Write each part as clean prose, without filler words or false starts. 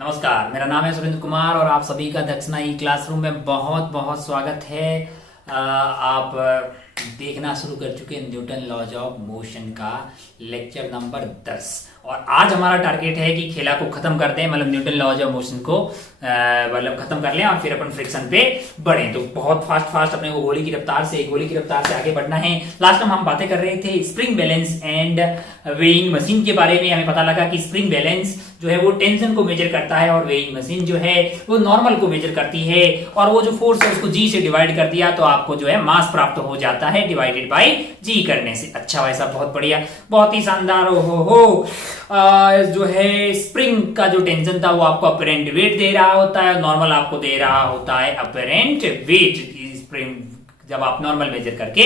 नमस्कार, मेरा नाम है सुरेंद्र कुमार और आप सभी का दक्षिणा ई क्लासरूम में बहुत बहुत स्वागत है। आप देखना शुरू कर चुके हैं न्यूटन लॉज ऑफ मोशन का लेक्चर नंबर 10 और आज हमारा टारगेट है कि खेला को खत्म कर दें, मतलब न्यूटन लॉज ऑफ मोशन को मतलब खत्म कर लें और फिर अपन फ्रिक्शन पे बढ़ें। तो बहुत फास्ट अपने को गोली की रफ्तार से आगे बढ़ना है। लास्ट टाइम हम बातें कर रहे थे spring balance and weighing machine के बारे में। हमें पता लगा कि स्प्रिंग बैलेंस जो है वो टेंशन को मेजर करता है और वेइंग मशीन जो है वो नॉर्मल को मेजर करती है, और वो जो फोर्स है उसको जी से डिवाइड कर दिया तो आपको जो है मास प्राप्त हो जाता है डिवाइडेड बाय जी करने से। अच्छा भाई साहब, बहुत बढ़िया, बहुत ही शानदार। हो जो है स्प्रिंग का जो टेंशन था वो आपको अपरेंट वेट दे रहा होता है, नॉर्मल आपको दे रहा होता है अपरेंट वेट। स्प्रिंग जब आप नॉर्मल मेजर करके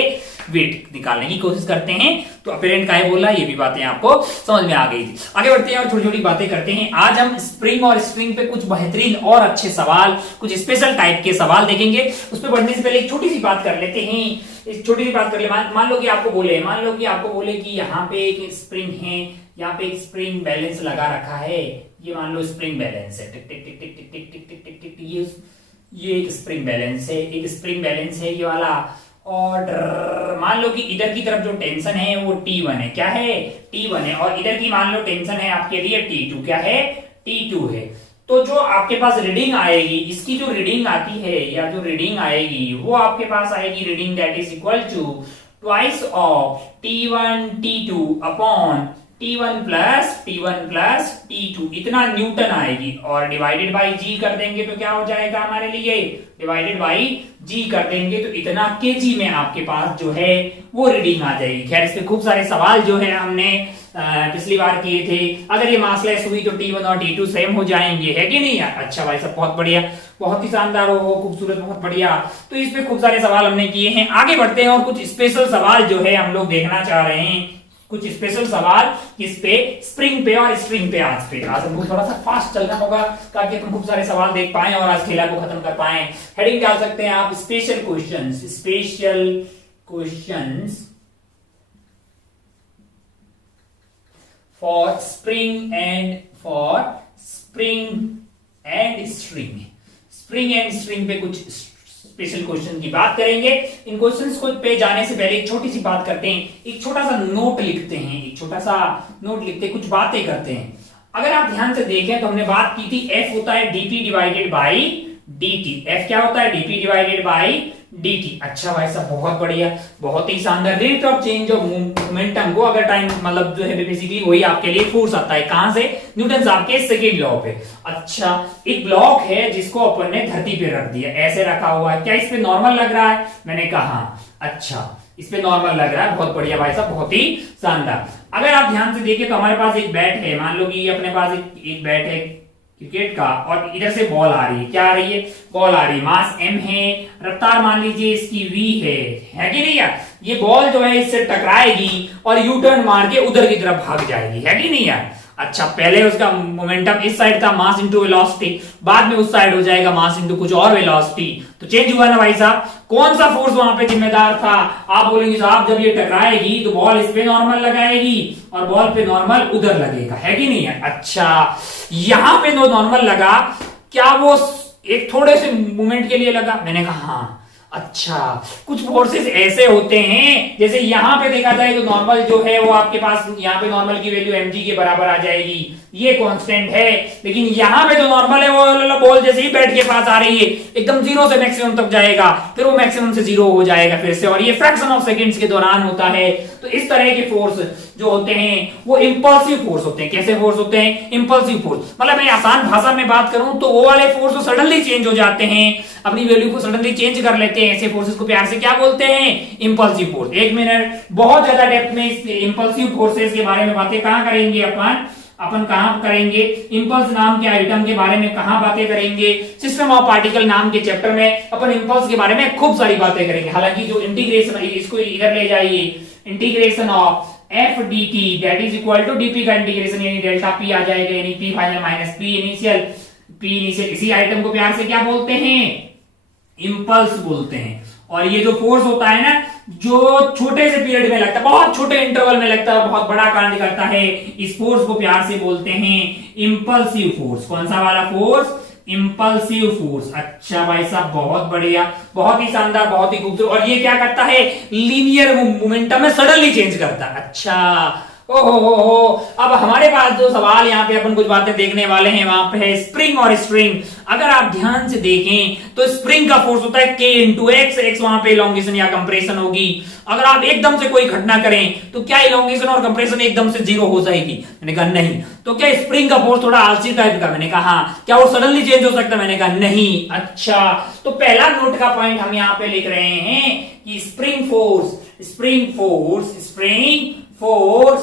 वेट निकालने की कोशिश करते हैं तो अपरेंट का है बोला, ये भी बातें आपको समझ में आ गई थी। आगे बढ़ते हैं और छोटी छोटी बातें करते हैं। आज हम स्प्रिंग और स्प्रिंग पे कुछ बेहतरीन और अच्छे सवाल, कुछ स्पेशल टाइप के सवाल देखेंगे। उस पर बढ़ने से पहले एक छोटी सी बात कर लेते हैं। एक छोटी सी बात कर ले, मान लो कि आपको बोले कि यहाँ पे एक स्प्रिंग है, यहाँ पे एक स्प्रिंग बैलेंस लगा रखा है। ये मान लो स्प्रिंग बैलेंस है, टिक टिक टिक टिक टिक टिक टिक टिक टिक टिक, ये एक स्प्रिंग बैलेंस है ये वाला। और मान लो कि इधर की तरफ जो टेंशन है वो T1 है। क्या है? T1 है। और इधर की मान लो टेंशन है आपके लिए T2। क्या है? T2 है। तो जो आपके पास रीडिंग आएगी, इसकी जो रीडिंग आती है या जो रीडिंग आएगी वो आपके पास आएगी reading that is equal to twice of T1 T2 upon T1 plus T2, इतना न्यूटन आएगी। और डिवाइडेड बाई जी कर देंगे तो क्या हो जाएगा हमारे लिए? डिवाइडेड बाई जी कर देंगे तो इतना केजी में आपके पास जो है वो रीडिंग आ जाएगी। खैर, इस पे खूब सारे सवाल जो है हमने पिछली बार किए थे। अगर ये मासलेस हुई तो T1 और T2 सेम हो जाएंगे, है कि नहीं यार? अच्छा भाई साहब, बहुत बढ़िया, बहुत ही शानदार हो, खूबसूरत, बहुत बढ़िया। तो इस पे खूब सारे सवाल हमने किए हैं। आगे बढ़ते हैं और कुछ स्पेशल सवाल जो है हम लोग देखना चाह रहे हैं। कुछ स्पेशल सवाल किस पे? स्प्रिंग पे और स्ट्रिंग पे। आज हमको थोड़ा सा फास्ट चलना होगा ताकि हम खूब सारे सवाल देख पाएं और आज खेला को खत्म कर पाएं। हेडिंग डाल सकते हैं आप special questions for spring and string पे कुछ स्पेशल क्वेश्चन की बात करेंगे। इन क्वेश्चंस को पे जाने से पहले एक छोटी सी बात करते हैं, एक छोटा सा नोट लिखते हैं, कुछ बातें करते हैं। अगर आप ध्यान से देखें तो हमने बात की थी F होता है dp divided by dt। F क्या होता है? dp divided by dt। अच्छा भाई साहब, बहुत बढ़िया, बहुत ही शानदार। Rate of change of momentum को अगर टाइम मतलब जो है बेसिकली वही आपके लिए फोर्स आता है। कहां से? न्यूटन साहब के सेकंड लॉ पे। अच्छा, एक ब्लॉक है जिसको अपन ने धरती पे रख दिया, ऐसे रखा हुआ है। क्या इस पे नॉर्मल लग रहा है? मैंने कहा अच्छा, इस पे नॉर्मल लग रहा है। बहुत बढ़िया भाई साहब, बहुत ही शानदार। अगर आप ध्यान से देखें तो हमारे पास एक बैट है, मान लो कि अपने पास एक बैट है क्रिकेट का, और इधर से बॉल आ रही है। क्या आ रही है? बॉल आ रही है। मास m है, रफ्तार मान लीजिए इसकी v है कि नहीं यार? ये बॉल जो है इससे टकराएगी और यू टर्न मार के उधर की तरफ भाग जाएगी, है कि नहीं यार? अच्छा, पहले उसका मोमेंटम इस साइड था, मास इंटू वेलोसिटी, बाद में उस साइड हो जाएगा मास इंटू कुछ और वेलोसिटी। तो चेंज हुआ ना भाई साहब? कौन सा फोर्स वहां पे जिम्मेदार था? आप बोलेंगे साहब जब ये टकराएगी तो बॉल इस पे नॉर्मल लगाएगी और बॉल पे नॉर्मल उधर लगेगा, है कि नहीं है? अच्छा, यहां पे नॉर्मल लगा, क्या वो एक थोड़े से मोमेंट के लिए लगा? मैंने कहा हाँ। अच्छा, कुछ फोर्सेस ऐसे होते हैं, जैसे यहां पे देखा जाए तो नॉर्मल जो है वो आपके पास यहाँ पे नॉर्मल की वैल्यू mg के बराबर आ जाएगी, ये कांस्टेंट है। लेकिन यहाँ पे जो नॉर्मल है वो बॉल जैसे ही बैट के पास आ रही है एकदम जीरो से मैक्सिमम तक जाएगा, फिर वो मैक्सिमम से जीरो हो जाएगा फिर से, और ये फ्रैक्शन ऑफ सेकंड्स के दौरान होता है। तो इस तरह के फोर्स जो होते हैं वो इंपल्सिव फोर्स होते हैं। कैसे फोर्स होते हैं? Impulsive force. मतलब मैं आसान भाषा में बात करूं तो वो वाले फोर्स जो सडनली चेंज हो जाते हैं, अपनी वैल्यू को सडनली चेंज कर लेते हैं, ऐसे फोर्सेस को प्यार से क्या बोलते हैं? Impulsive force. एक मिनट, बहुत ज्यादा डेप्थ में इंपल्सिव फोर्सेस के बारे में बातें कहां करेंगे अपन कहां करेंगे? इंपल्स नाम के आइटम के बारे में कहां बातें करेंगे? सिस्टम ऑफ पार्टिकल नाम के चैप्टर में अपन इंपल्स के बारे में खूब सारी बातें करेंगे। हालांकि जो इंटीग्रेशन, इसको इधर ले जाइए, integration of F D T that is equal to DP का इंटीग्रेशन, यानी डेल्टा पी आ जाएगा, यानी P final minus P initial. इसी आइटम को प्यार से क्या बोलते हैं? इंपल्स बोलते हैं। और ये जो फोर्स होता है ना, जो छोटे से पीरियड में लगता है, बहुत छोटे इंटरवल में लगता है, बहुत बड़ा कांड करता है, इस फोर्स को प्यार से बोलते हैं इंपल्सिव फोर्स। कौन सा वाला फोर्स? Impulsive force. अच्छा भाई साहब, बहुत बढ़िया, बहुत ही शानदार, बहुत ही खूबसूरत। और ये क्या करता है? लीनियर मोमेंटम में सडनली चेंज करता है। अच्छा, ओहो, अब हमारे पास जो सवाल यहाँ पे अपन कुछ बातें देखने वाले हैं, वहां पे है स्प्रिंग और स्ट्रिंग। अगर आप ध्यान से देखें तो स्प्रिंग का फोर्स होता है K इंटू एक्स, एक्स वहां पे इलोंगेशन या कंप्रेशन होगी। अगर आप एकदम से कोई घटना करें तो क्या इलोंगेशन और कंप्रेशन एकदम से जीरो हो जाएगी? मैंने कहा नहीं। तो क्या स्प्रिंग का फोर्स थोड़ा आलसी टाइप का? मैंने कहा हाँ। क्या वो सडनली चेंज हो सकता है? मैंने कहा नहीं। अच्छा, तो पहला नोट का पॉइंट हम यहाँ पे लिख रहे हैं कि spring force, spring force, spring force,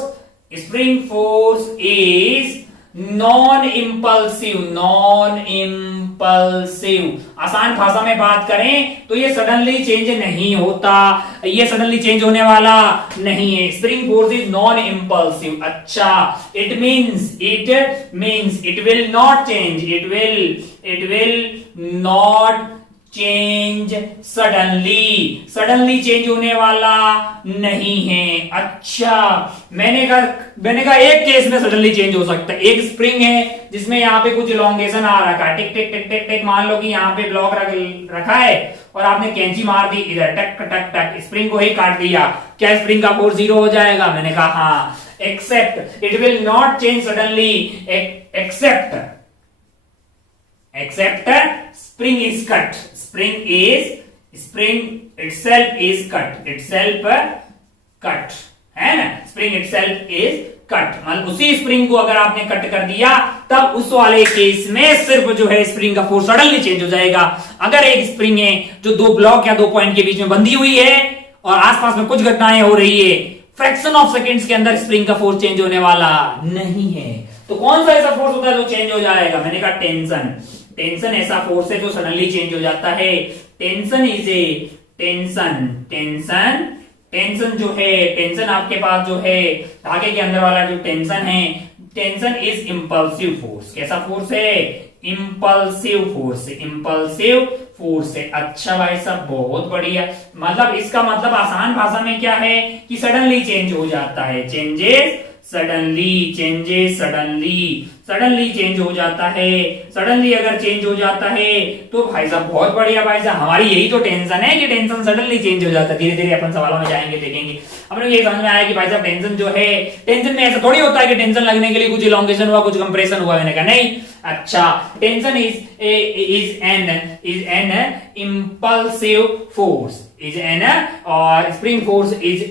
spring force is non impulsive, non impulsive. आसान भाषा में बात करें तो ये सडनली चेंज नहीं होता, ये सडनली चेंज होने वाला नहीं है। Spring force is non impulsive. अच्छा, it means it will not change, it will not change suddenly, suddenly change होने वाला नहीं है। अच्छा, मैंने कहा एक केस में सडनली चेंज हो सकता है। एक स्प्रिंग है जिसमें यहाँ पे कुछ इलोंगेशन आ रखा है, टिक टिक टिक टिक टिक, मान लो कि यहाँ पे ब्लॉक रखा है और आपने कैंची मार दी इधर, टक टक टक, स्प्रिंग को ही काट दिया। क्या स्प्रिंग का फोर्स जीरो हो जाएगा? मैंने कहा हाँ। Except it will not change suddenly, except spring is cut, spring itself is cut है ना, spring itself is cut। मतलब उसी स्प्रिंग को अगर आपने कट कर दिया तब उस वाले केस में सिर्फ जो है स्प्रिंग का फोर्स सडनली चेंज हो जाएगा। अगर एक स्प्रिंग है जो दो ब्लॉक या दो पॉइंट के बीच में बंधी हुई है और आसपास में कुछ घटनाएं हो रही है, फ्रैक्शन ऑफ सेकेंड्स के अंदर स्प्रिंग का फोर्स चेंज होने वाला नहीं है। तो कौन सा ऐसा फोर्स होता है जो चेंज हो जाएगा? मैंने कहा टेंशन। टेंशन ऐसा फोर्स है जो सडनली चेंज हो जाता है। टेंशन इज ए टेंशन जो है, टेंशन आपके पास जो है धागे के अंदर वाला जो टेंशन है, टेंशन इज इंपल्सिव फोर्स। कैसा फोर्स है? इंपल्सिव फोर्स है। अच्छा भाई साहब, बहुत बढ़िया। मतलब इसका मतलब आसान भाषा में क्या है कि सडनली चेंज हो जाता है, सडनली चेंज हो जाता है। सडनली अगर चेंज हो जाता है तो भाई साहब बहुत बढ़िया भाई साहब, हमारी यही तो टेंशन है कि टेंशन सडनली चेंज हो जाता है। धीरे धीरे अपन सवालों में जाएंगे, देखेंगे। अपने ये समझ में आया कि भाई साहब टेंशन जो है, टेंशन में ऐसा थोड़ी होता है कि टेंशन लगने के लिए कुछ इलोंगेशन हुआ, कुछ कंप्रेशन हुआ। मैंने कहा नहीं। अच्छा, tension is an impulsive force, और spring force is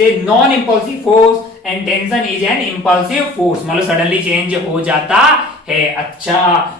a non impulsive force and tension is an impulsive force. मतलब सडनली चेंज हो जाता है। अच्छा,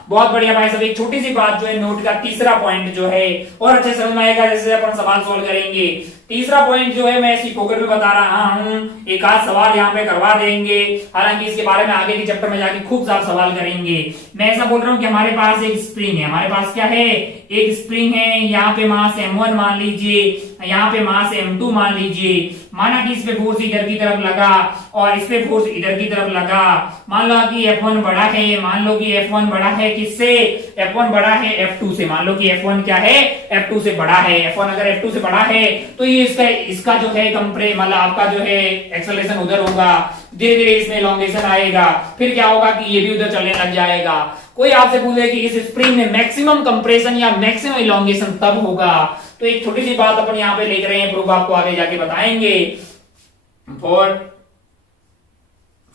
बहुत बढ़िया भाई साहब। एक छोटी सी बात जो है नोट का तीसरा पॉइंट जो है और अच्छे समझ में आएगा जैसे अपन सवाल सोल्व करेंगे। तीसरा पॉइंट जो है मैं इसी फोकट में बता रहा हूं, एक आध सवाल यहाँ पे करवा देंगे, हालांकि इसके बारे में आगे के चैप्टर में जाके खूब सारे सवाल करेंगे। मैं ऐसा बोल रहा हूँ कि हमारे पास एक स्प्रिंग है, हमारे पास क्या है? एक स्प्रिंग है। यहाँ पे मास m1 मान लीजिए, यहाँ पे मास m2 मान लीजिए। माना कि इस पे फोर्स इधर की तरफ लगा और इस पे फोर्स इधर की तरफ लगा। मान लो कि F1 बड़ा है, मान लो कि F1 बड़ा है किससे? F1 बड़ा है F2 से। मान लो कि F1 क्या है? F2 से बड़ा है। F1 अगर F2 से बड़ा है तो ये इसका जो है मतलब आपका जो है एक्सेलरेशन उधर होगा, धीरे धीरे इसमें इलोंगेशन आएगा, फिर क्या होगा कि ये भी उधर चलने लग जाएगा। कोई आपसे पूछे कि इस स्प्रिंग में मैक्सिमम कंप्रेशन या मैक्सिमम इलोंगेशन तब होगा, तो एक छोटी सी बात अपन यहां पे लिख रहे हैं, प्रूफ आपको आगे जाके बताएंगे।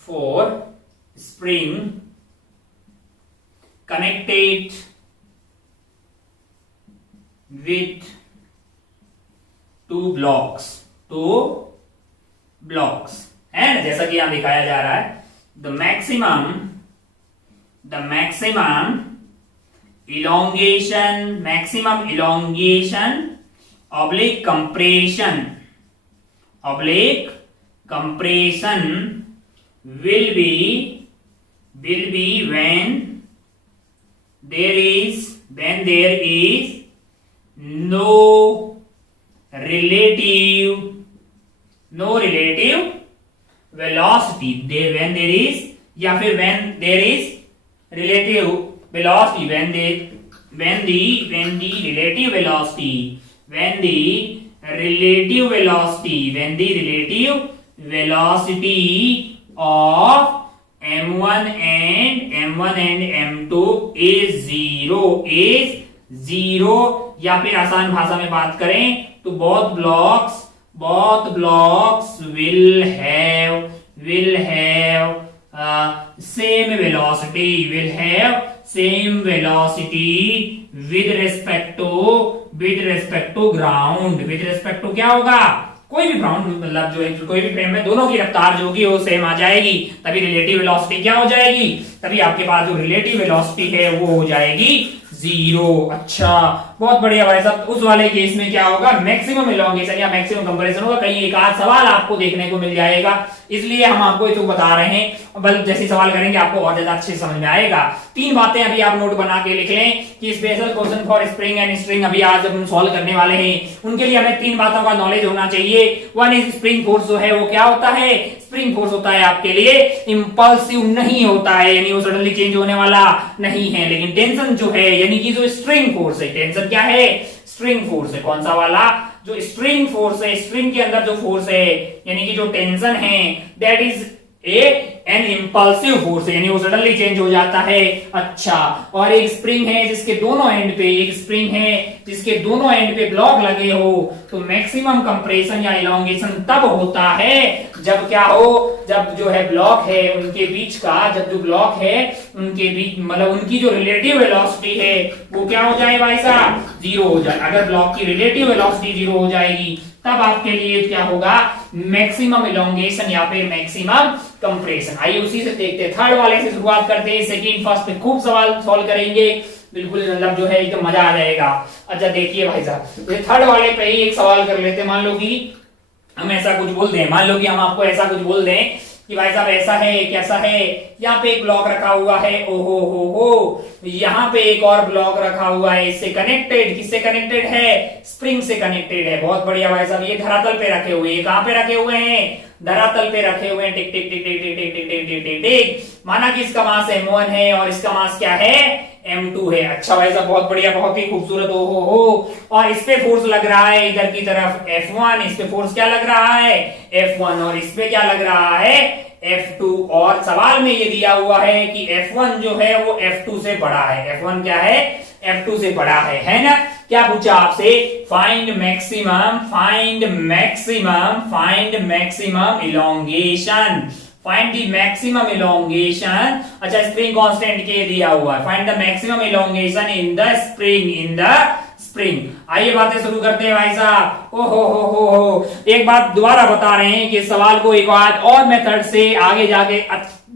For spring connected with two blocks है ना, जैसा कि यहां दिखाया जा रहा है, the maximum elongation oblique compression will be when there is no relative velocity, when there is relative velocity, when the relative relative velocity, when the relative velocity of m1 and m2 is zero, या फिर आसान भाषा में बात करें तो both blocks will have same velocity, with respect to ground, with respect to क्या होगा, कोई भी ग्राउंड मतलब जो है कोई भी फ्रेम में दोनों की रफ्तार जो होगी वो सेम आ जाएगी, तभी रिलेटिव वेलोसिटी क्या हो जाएगी, तभी आपके पास जो रिलेटिव वेलोसिटी है वो हो जाएगी जीरो। अच्छा बहुत बढ़िया भाई साहब। उस वाले केस में क्या होगा, मैक्सिमम इलॉन्गेशन या मैक्सिमम कंपैरिजन होगा। कहीं एक आध सवाल आपको देखने को मिल जाएगा, इसलिए हम आपको ये तो बता रहे हैं, बल्कि जैसे सवाल करेंगे आपको और ज्यादा अच्छे समझ में आएगा। तीन बातें अभी आप नोट बना के लिख लें कि special question for spring and string अभी आज जब हम सॉल्व करने वाले हैं उनके लिए हमें तीन बातों का नॉलेज होना चाहिए। वन इज स्प्रिंग फोर्स जो है वो क्या होता है, स्प्रिंग फोर्स होता है आपके लिए इंपल्सिव नहीं होता है, यानी वो सडनली चेंज होने वाला नहीं है। लेकिन टेंशन जो है यानी कि जो स्ट्रिंग फोर्स है, टेंशन क्या है, स्ट्रिंग फोर्स है। कौन सा वाला, जो स्ट्रिंग फोर्स है, स्ट्रिंग के अंदर जो फोर्स है यानी कि जो टेंशन है that is an impulsive force है, यानी वो सडनली चेंज हो जाता है। अच्छा, और एक स्प्रिंग है जिसके दोनों एंड पे, एक स्प्रिंग है जिसके दोनों एंड पे ब्लॉक लगे हो, तो मैक्सिमम कंप्रेशन या इलॉन्गेशन तब होता है जब क्या हो, जब जो है ब्लॉक है उनके बीच का, जब जो ब्लॉक है उनके बीच मतलब उनकी जो रिलेटिव वेलोसिटी है वो क्या हो जाए भाई साहब, जीरो हो जाए। अगर ब्लॉक की रिलेटिव वेलोसिटी जीरो हो जाएगी तब आपके लिए क्या होगा, मैक्सिमम इलॉन्गेशन या फिर मैक्सिमम कंप्रेशन। आइए उसी से देखते हैं, थर्ड वाले से शुरुआत करते हैं। सेकंड फर्स्ट पे खूब सवाल सॉल्व करेंगे, बिल्कुल मतलब जो है एकदम मजा आ जाएगा। अच्छा देखिए भाई साहब, थर्ड वाले पे ही एक सवाल कर लेते हैं। मान लो कि हम ऐसा कुछ बोल दें, मान लो कि हम आपको ऐसा कुछ बोल दें कि भाई साहब ऐसा है, कैसा है, यहाँ पे एक ब्लॉक रखा हुआ है, ओहो हो, यहाँ पे एक और ब्लॉक रखा हुआ है, इससे कनेक्टेड, किससे कनेक्टेड है, स्प्रिंग से कनेक्टेड है। बहुत बढ़िया भाई साहब, ये धरातल पे रखे हुए हैं, कहाँ पे रखे हुए हैं, धरातल पे रखे हुए हैं। टिक टिक टिक टिक टिक टिक टिक टिक टिक टिक टिक, माना कि इसका मास m1 है और इसका मास क्या है, m2 है। अच्छा भाई साहब बहुत बढ़िया, बहुत ही खूबसूरत, हो। और इस पे फोर्स लग रहा है इधर की तरफ F1, इस पे फोर्स क्या लग रहा है, F1, और इस पे क्या लग रहा है, F2। और सवाल में ये दिया हुआ है कि F1 जो है वो F2 से बड़ा है, F1 क्या है, F2 से बड़ा है ना। क्या पूछा आपसे, find maximum elongation, find the maximum elongation. अच्छा स्प्रिंग कांस्टेंट के दिया हुआ है, find the maximum elongation in the spring. आइए बातें शुरू करते हैं भाई साहब। हो एक बात दोबारा बता रहे हैं कि सवाल को एक बार और मेथड से आगे जाके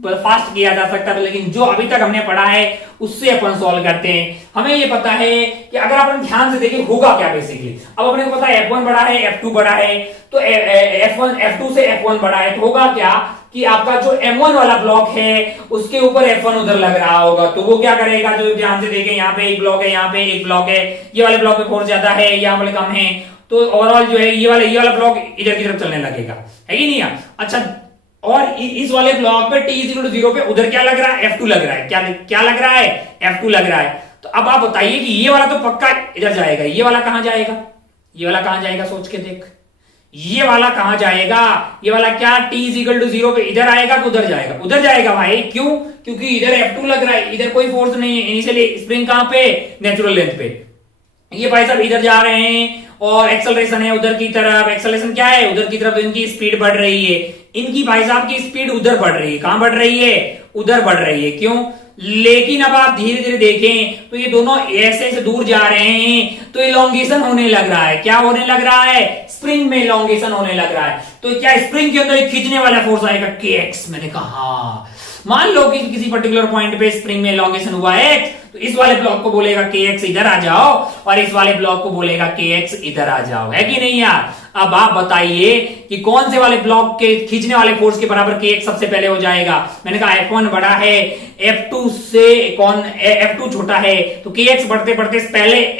फास्ट किया जा सकता है, लेकिन जो अभी तक हमने पढ़ा है उससे अपन सॉल्व करते हैं। हमें ये पता है कि अगर अपन ध्यान से देखें होगा क्या बेसिकली, अब अपने को पता है F1 बड़ा है, F2 बड़ा है, तो F2 से F1 बड़ा है, तो होगा क्या कि आपका जो M1 वाला ब्लॉक है उसके ऊपर F1 उधर लग रहा होगा, तो वो क्या करेगा, जो ध्यान से देखें यहाँ पे एक ब्लॉक है, यहाँ पे एक ब्लॉक है, ये वाले ब्लॉक पे फोर्स ज्यादा है, यहाँ वाले कम है, तो ओवरऑल जो है ये वाला ब्लॉक इधर की तरफ चलने लगेगा, है कि नहीं। अच्छा, और इस वाले ब्लॉक पे t0 पे उधर क्या लग रहा है, F2 लग रहा है, क्या लग रहा है, F2 लग रहा है। तो अब आप बताइए कि ये वाला तो पक्का इधर जाएगा, ये वाला कहां जाएगा, ये वाला कहां जाएगा, सोच के देख, ये वाला कहां जाएगा, ये वाला क्या t0 पे इधर आएगा तो उधर जाएगा, उधर जाएगा भाई। क्यों, क्योंकि इधर F2 लग रहा है, इधर कोई फोर्स नहीं है, इनिशियली स्प्रिंग कहां पे, नेचुरल लेंथ पे। ये भाई साहब इधर जा रहे हैं और एक्सेलरेशन है उधर की तरफ, एक्सेलरेशन क्या है उधर की तरफ, तो इनकी स्पीड बढ़ रही है, इनकी भाई साहब की स्पीड उधर बढ़ रही है, कहां बढ़ रही है, उधर बढ़ रही है। क्यों, लेकिन अब आप धीरे धीरे देखें तो ये दोनों ऐसे से दूर जा रहे हैं, तो इलॉन्गेशन होने लग रहा है, क्या होने लग रहा है, स्प्रिंग में इलॉन्गेशन होने लग रहा है। तो क्या स्प्रिंग के अंदर एक खींचने वाला फोर्स आएगा kx, मैंने कहा मान लो कि किसी पर्टिकुलर पॉइंट पे स्प्रिंग में इलॉन्गेशन हुआ x, तो इस वाले ब्लॉक को बोलेगा kx इधर आ जाओ और इस वाले ब्लॉक को बोलेगा kx इधर आ जाओ, है कि नहीं यार। अब आप बताइए कि कौन से वाले ब्लॉक के खींचने वाले फोर्स के बराबर kx सबसे पहले हो जाएगा। मैंने कहा F1 बड़ा है, F2 से F2 छोटा है, तो kx बढ़ते बढ़ते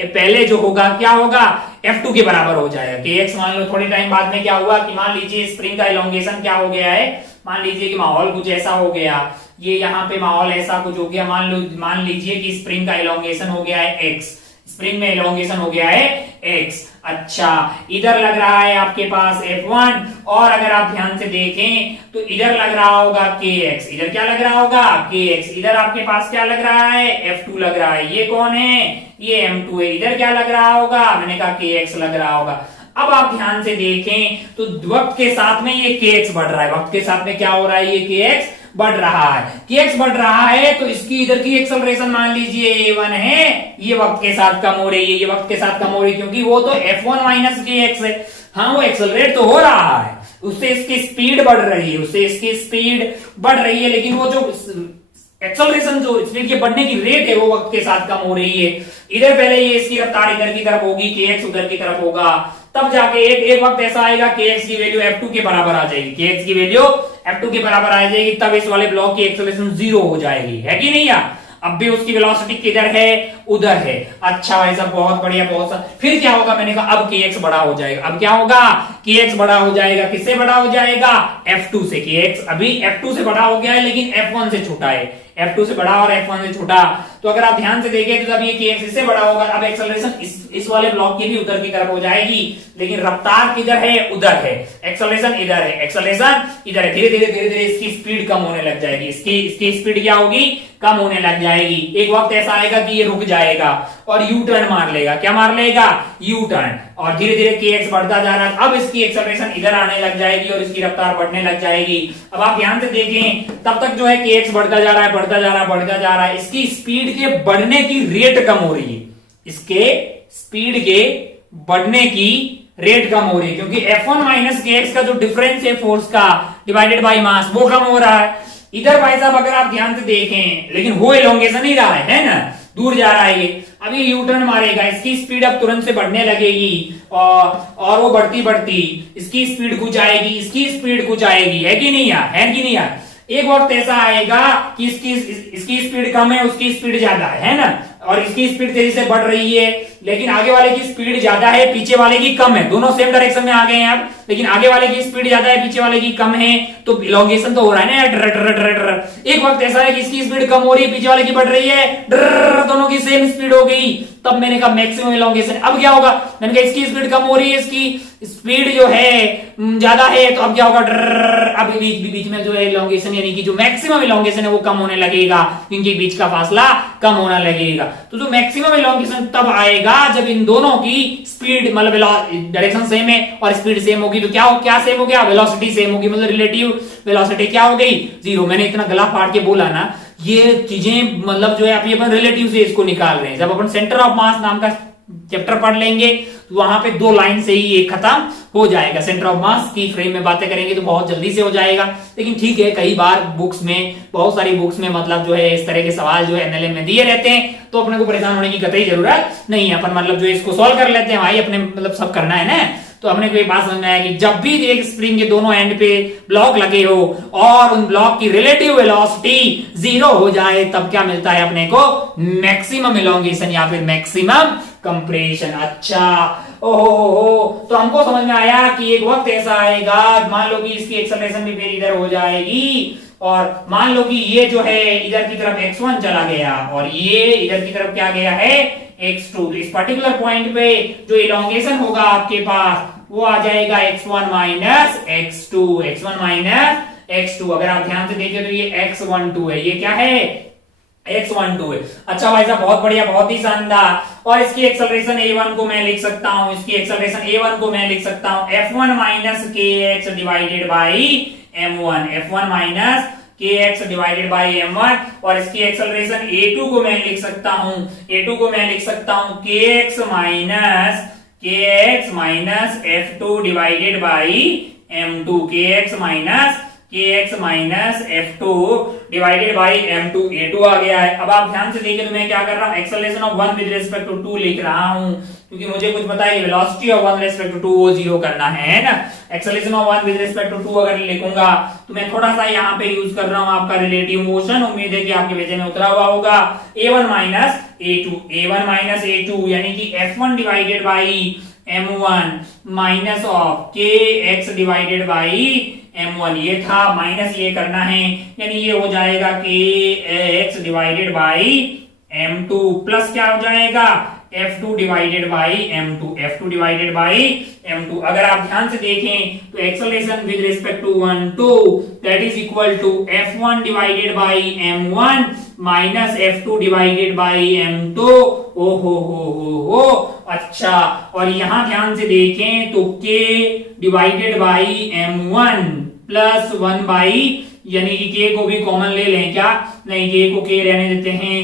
पहले जो होगा क्या होगा, F2 के बराबर हो जाएगा kx। मान लो थोड़ी टाइम बाद में क्या हुआ कि मान लीजिए स्प्रिंग का इलॉन्गेशन क्या हो गया है, मान लीजिए कि माहौल कुछ ऐसा हो गया, ये यहाँ पे माहौल ऐसा कुछ हो गया, मान लीजिए कि स्प्रिंग का इलॉन्गेशन हो गया है x, स्प्रिंग में एलोंगेशन हो गया है x। अच्छा, इधर लग रहा है आपके पास F1, और अगर आप ध्यान से देखें तो इधर लग रहा होगा kx। इधर क्या लग रहा होगा kx। इधर आपके पास क्या लग रहा है F2 लग रहा है। ये कौन है, ये M2 है। इधर क्या लग रहा होगा, मैंने कहा kx लग रहा होगा। अब आप ध्यान से देखें तो वक्त के साथ में ये kx बढ़ रहा है। वक्त के साथ में क्या हो रहा है, ये kx बढ़ रहा है। kx बढ़ रहा है तो इसकी इधर की एक्सेलरेशन मान लीजिए a1 है, ये वक्त के साथ कम हो रही है। ये वक्त के साथ कम हो रही है क्योंकि वो तो f1 माइनस kx है। हाँ, वो एक्सेलरेट तो हो रहा है, उससे इसकी स्पीड बढ़ रही है, उससे इसकी स्पीड बढ़ रही है, लेकिन वो जो एक्सेलरेशन, जो स्पीड के बढ़ने की रेट है, वो वक्त के साथ कम हो रही है। इधर पहले ये इसकी रफ्तार इधर की तरफ होगी, kx उधर की तरफ होगा, तब जाके एक वक्त ऐसा आएगा kx की वैल्यू f2 के बराबर आ जाएगी। kx की वैल्यू f2 के बराबर आ जाएगी, तब इस वाले ब्लॉक की एक्सेलरेशन 0 हो जाएगी, है कि नहीं यार। अब भी उसकी वेलोसिटी किधर है, उधर है। अच्छा भाई साहब, बहुत बढ़िया, बहुत सा। फिर क्या होगा, मैंने कहा अब kx बड़ा हो जाएगा। अब क्या होगा, kx बड़ा हो जाएगा। किससे बड़ा हो जाएगा, f2 से। kx अभी f2 से बड़ा हो गया है, लेकिन f1 से छोटा है। f2 से बड़ा और f1 से छोटा, तो अगर आप ध्यान से देखें तो जब ये kx इससे बड़ा होगा, अब एक्सेलरेशन इस वाले ब्लॉक की भी उधर की तरफ हो जाएगी, लेकिन रफ्तार किधर है, उधर है। एक्सेलरेशन इधर है, एक्सेलरेशन इधर है। धीरे धीरे इसकी स्पीड कम होने लग जाएगी। इसकी स्पीड क्या होगी, कम होने लग जाएगी। एक वक्त ऐसा आएगा कि ये रुक जाएगा और यू टर्न मार लेगा। क्या मार लेगा, यू टर्न। और धीरे धीरे kx बढ़ता जा रहा है। अब इसकी एक्सेलरेशन इधर आने लग जाएगी और इसकी रफ्तार बढ़ने लग जाएगी। अब आप ध्यान से देखें, तब तक जो है kx बढ़ता जा रहा है, बढ़ता जा रहा है, बढ़ता जा रहा है। इसकी स्पीड के बढ़ने की रेट कम हो रही है। इसके स्पीड के बढ़ने की रेट कम हो रही है, क्योंकि f1 माइनस kx का जो डिफरेंस है फोर्स का डिवाइडेड बाय मास, वो कम हो रहा है। इधर भाई साहब अगर आप ध्यान से देखें, लेकिन हो एलोंगेशन ही रहा है ना, दूर जा रहा है ये। अब ये यू टर्न मारेगा, इसकी स्पीड अब तुरंत से बढ़ने लगेगी, और वो बढ़ती बढ़ती इसकी स्पीड कुछ आएगी, इसकी स्पीड कुछ आएगी, है कि नहीं यार, है कि नहीं यार। एक वक्त ऐसा आएगा कि इसकी स्पीड कम है, उसकी स्पीड ज्यादा है ना, और इसकी स्पीड तेजी से बढ़ रही है, लेकिन आगे वाले की स्पीड ज्यादा है, पीछे वाले की कम है। दोनों सेम डायरेक्शन में आ गए हैं आप, लेकिन आगे वाले की स्पीड ज्यादा है, पीछे वाले की कम है, तो इलोंगेशन तो हो रहा है ना यार। एक वक्त ऐसा है कि इसकी स्पीड कम हो रही है, पीछे वाले की बढ़ रही है, दोनों की सेम स्पीड हो गई, तब मैंने कहा मैक्सिमम इलोंगेशन। अब क्या होगा, मैंने कहा इसकी स्पीड कम हो रही है, इसकी स्पीड जो है ज्यादा है, तो अब क्या होगा, अब बीच में जो है इलोंगेशन, यानी कि जो मैक्सिमम इलोंगेशन है वो कम होने लगेगा, क्योंकि बीच का फासला कम होने लगेगा। तो जो मैक्सिमम इलोंगेशन तब आएगा जब इन दोनों की स्पीड, मतलब डायरेक्शन सेम है और स्पीड सेम होगी। तो क्या सेम हो गया, वेलोसिटी सेम होगी, मतलब रिलेटिव वेलोसिटी क्या हो गई, 0। मैंने इतना गला फाड़ के बोला ना, ये चीजें मतलब जो है आप अपन रिलेटिव से इसको निकाल रहे हैं। जब अपन सेंटर ऑफ मास नाम का चैप्टर पढ़ लेंगे तो वहां पे 2 लाइन से ही ये खत्म हो जाएगा। सेंटर ऑफ मास की फ्रेम में बातें करेंगे तो बहुत जल्दी से हो जाएगा, लेकिन ठीक है, कई बार बुक्स में, बहुत सारी बुक्स में मतलब जो है इस तरह के सवाल जो है एनएलएम में दिए रहते हैं, तो अपने को परेशान होने की कतई जरूरत नहीं है। अपन मतलब जो इसको सॉल्व कर लेते हैं भाई, अपने मतलब सब करना है ना। तो हमने को ये बात समझ में आया कि जब भी एक स्प्रिंग के दोनों एंड पे ब्लॉक लगे हो और उन ब्लॉक की रिलेटिव वेलोसिटी 0 हो जाए, तब क्या मिलता है अपने को, मैक्सिमम इलोंगेशन या फिर मैक्सिमम कंप्रेशन। अच्छा, ओहो, तो हमको समझ में आया कि एक वक्त ऐसा आएगा, मान लो कि इसकी एक्सेलरेशन भी फिर इधर हो जाएगी, और मान लो कि ये जो है इधर की तरफ x1 चला गया और ये इधर की तरफ क्या गया है, x2। इस पर्टिकुलर पॉइंट पे जो इलोंगेशन होगा आपके पास वो आ जाएगा x1 minus x2, x1 minus x2। अगर आप ध्यान से देखें तो ये x12 है, ये क्या है, x12 है। अच्छा भाई साहब, बहुत बढ़िया, बहुत ही शानदार। और इसकी एक्सेलरेशन a1 को मैं लिख सकता हूं, इसकी एक्सेलरेशन a1 को मैं लिख सकता हूं f1 minus kx divided by m1, f1 minus kx divided by m1। और इसकी एक्सेलरेशन a2 को मैं लिख सकता हूं, a2 को मैं लिख सकता हूं kx minus f2 divided by m2, kx minus f2 divided by m2, a2 आ गया है। अब आप ध्यान से देखिए तो मैं क्या कर रहा हूं, acceleration of 1 with respect to 2 लिख रहा हूं, क्योंकि मुझे कुछ पता है कि वेलोसिटी ऑफ 1 रिस्पेक्ट टू 2 वो 0 करना है ना। Acceleration of 1 with respect to 2 अगर लिखूंगा तो मैं थोड़ा सा यहाँ पे यूज कर रहा हूं आपका रिलेटिव मोशन, उम्मीद है कि आपके पेज में उतरा हुआ होगा। a1 माइनस a2 यानी कि f1 divided by m1 minus of kx divided by m1, ये था, माइनस ये करना है, यानी ये हो जाएगा kx divided by m2 plus क्या हो जाएगा, F2 divided by m2, F2 divided by m2। अगर आप ध्यान से देखें तो acceleration with respect to 1 2 that is equal to F1 divided by m1 minus F2 divided by m2। ओ हो अच्छा, और यहां ध्यान से देखें तो k divided by m1 plus 1 by, यानी कि k को भी कॉमन ले लें क्या? नहीं, k को k रहने देते हैं,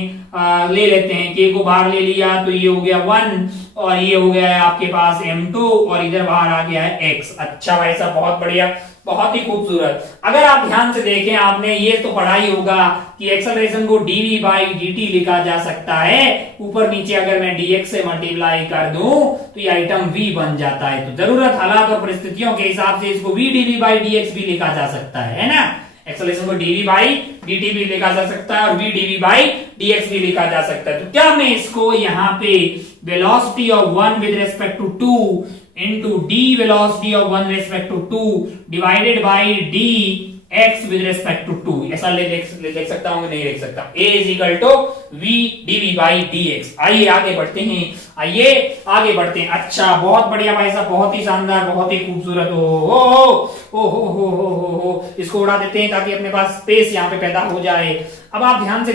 ले लेते हैं, k को बाहर ले लिया तो ये हो गया 1 और ये हो गया है आपके पास m2 और इधर बाहर आ गया है x। अच्छा भाई साहब, बहुत बढ़िया, बहुत ही खूबसूरत। अगर आप ध्यान से देखें, आपने ये तो पढ़ा ही होगा कि एक्सेलरेशन को dv बाई dt लिखा जा सकता है, ऊपर नीचे अगर मैं dx से मल्टीप्लाई कर दूं तो ये आइटम v बन जाता है। तो जरूरत, हालात और परिस्थितियों के हिसाब से इसको v dv बाई dx भी लिखा जा सकता है ना। एक्सेलरेशन को dv बाई dt भी लिखा जा सकता है और v dv बाई dx भी लिखा जा सकता है। तो क्या मैं इसको यहाँ पे velocity of 1 with respect to 2 into d velocity of 1 respect to 2 divided by d x with respect to 2, ऐसा लिख सकता हूं? नहीं लिख सकता। a is equal to v dv by dx। आइए आगे बढ़ते हैं, आइए आगे बढ़ते हैं। अच्छा, बहुत बढ़िया भाई साहब, बहुत ही शानदार, बहुत ही खूबसूरत। हो इसको उड़ा देते हैं ताकि अपने पास स्पेस यहाँ पे पैदा हो जाए। अब आप ध्यान से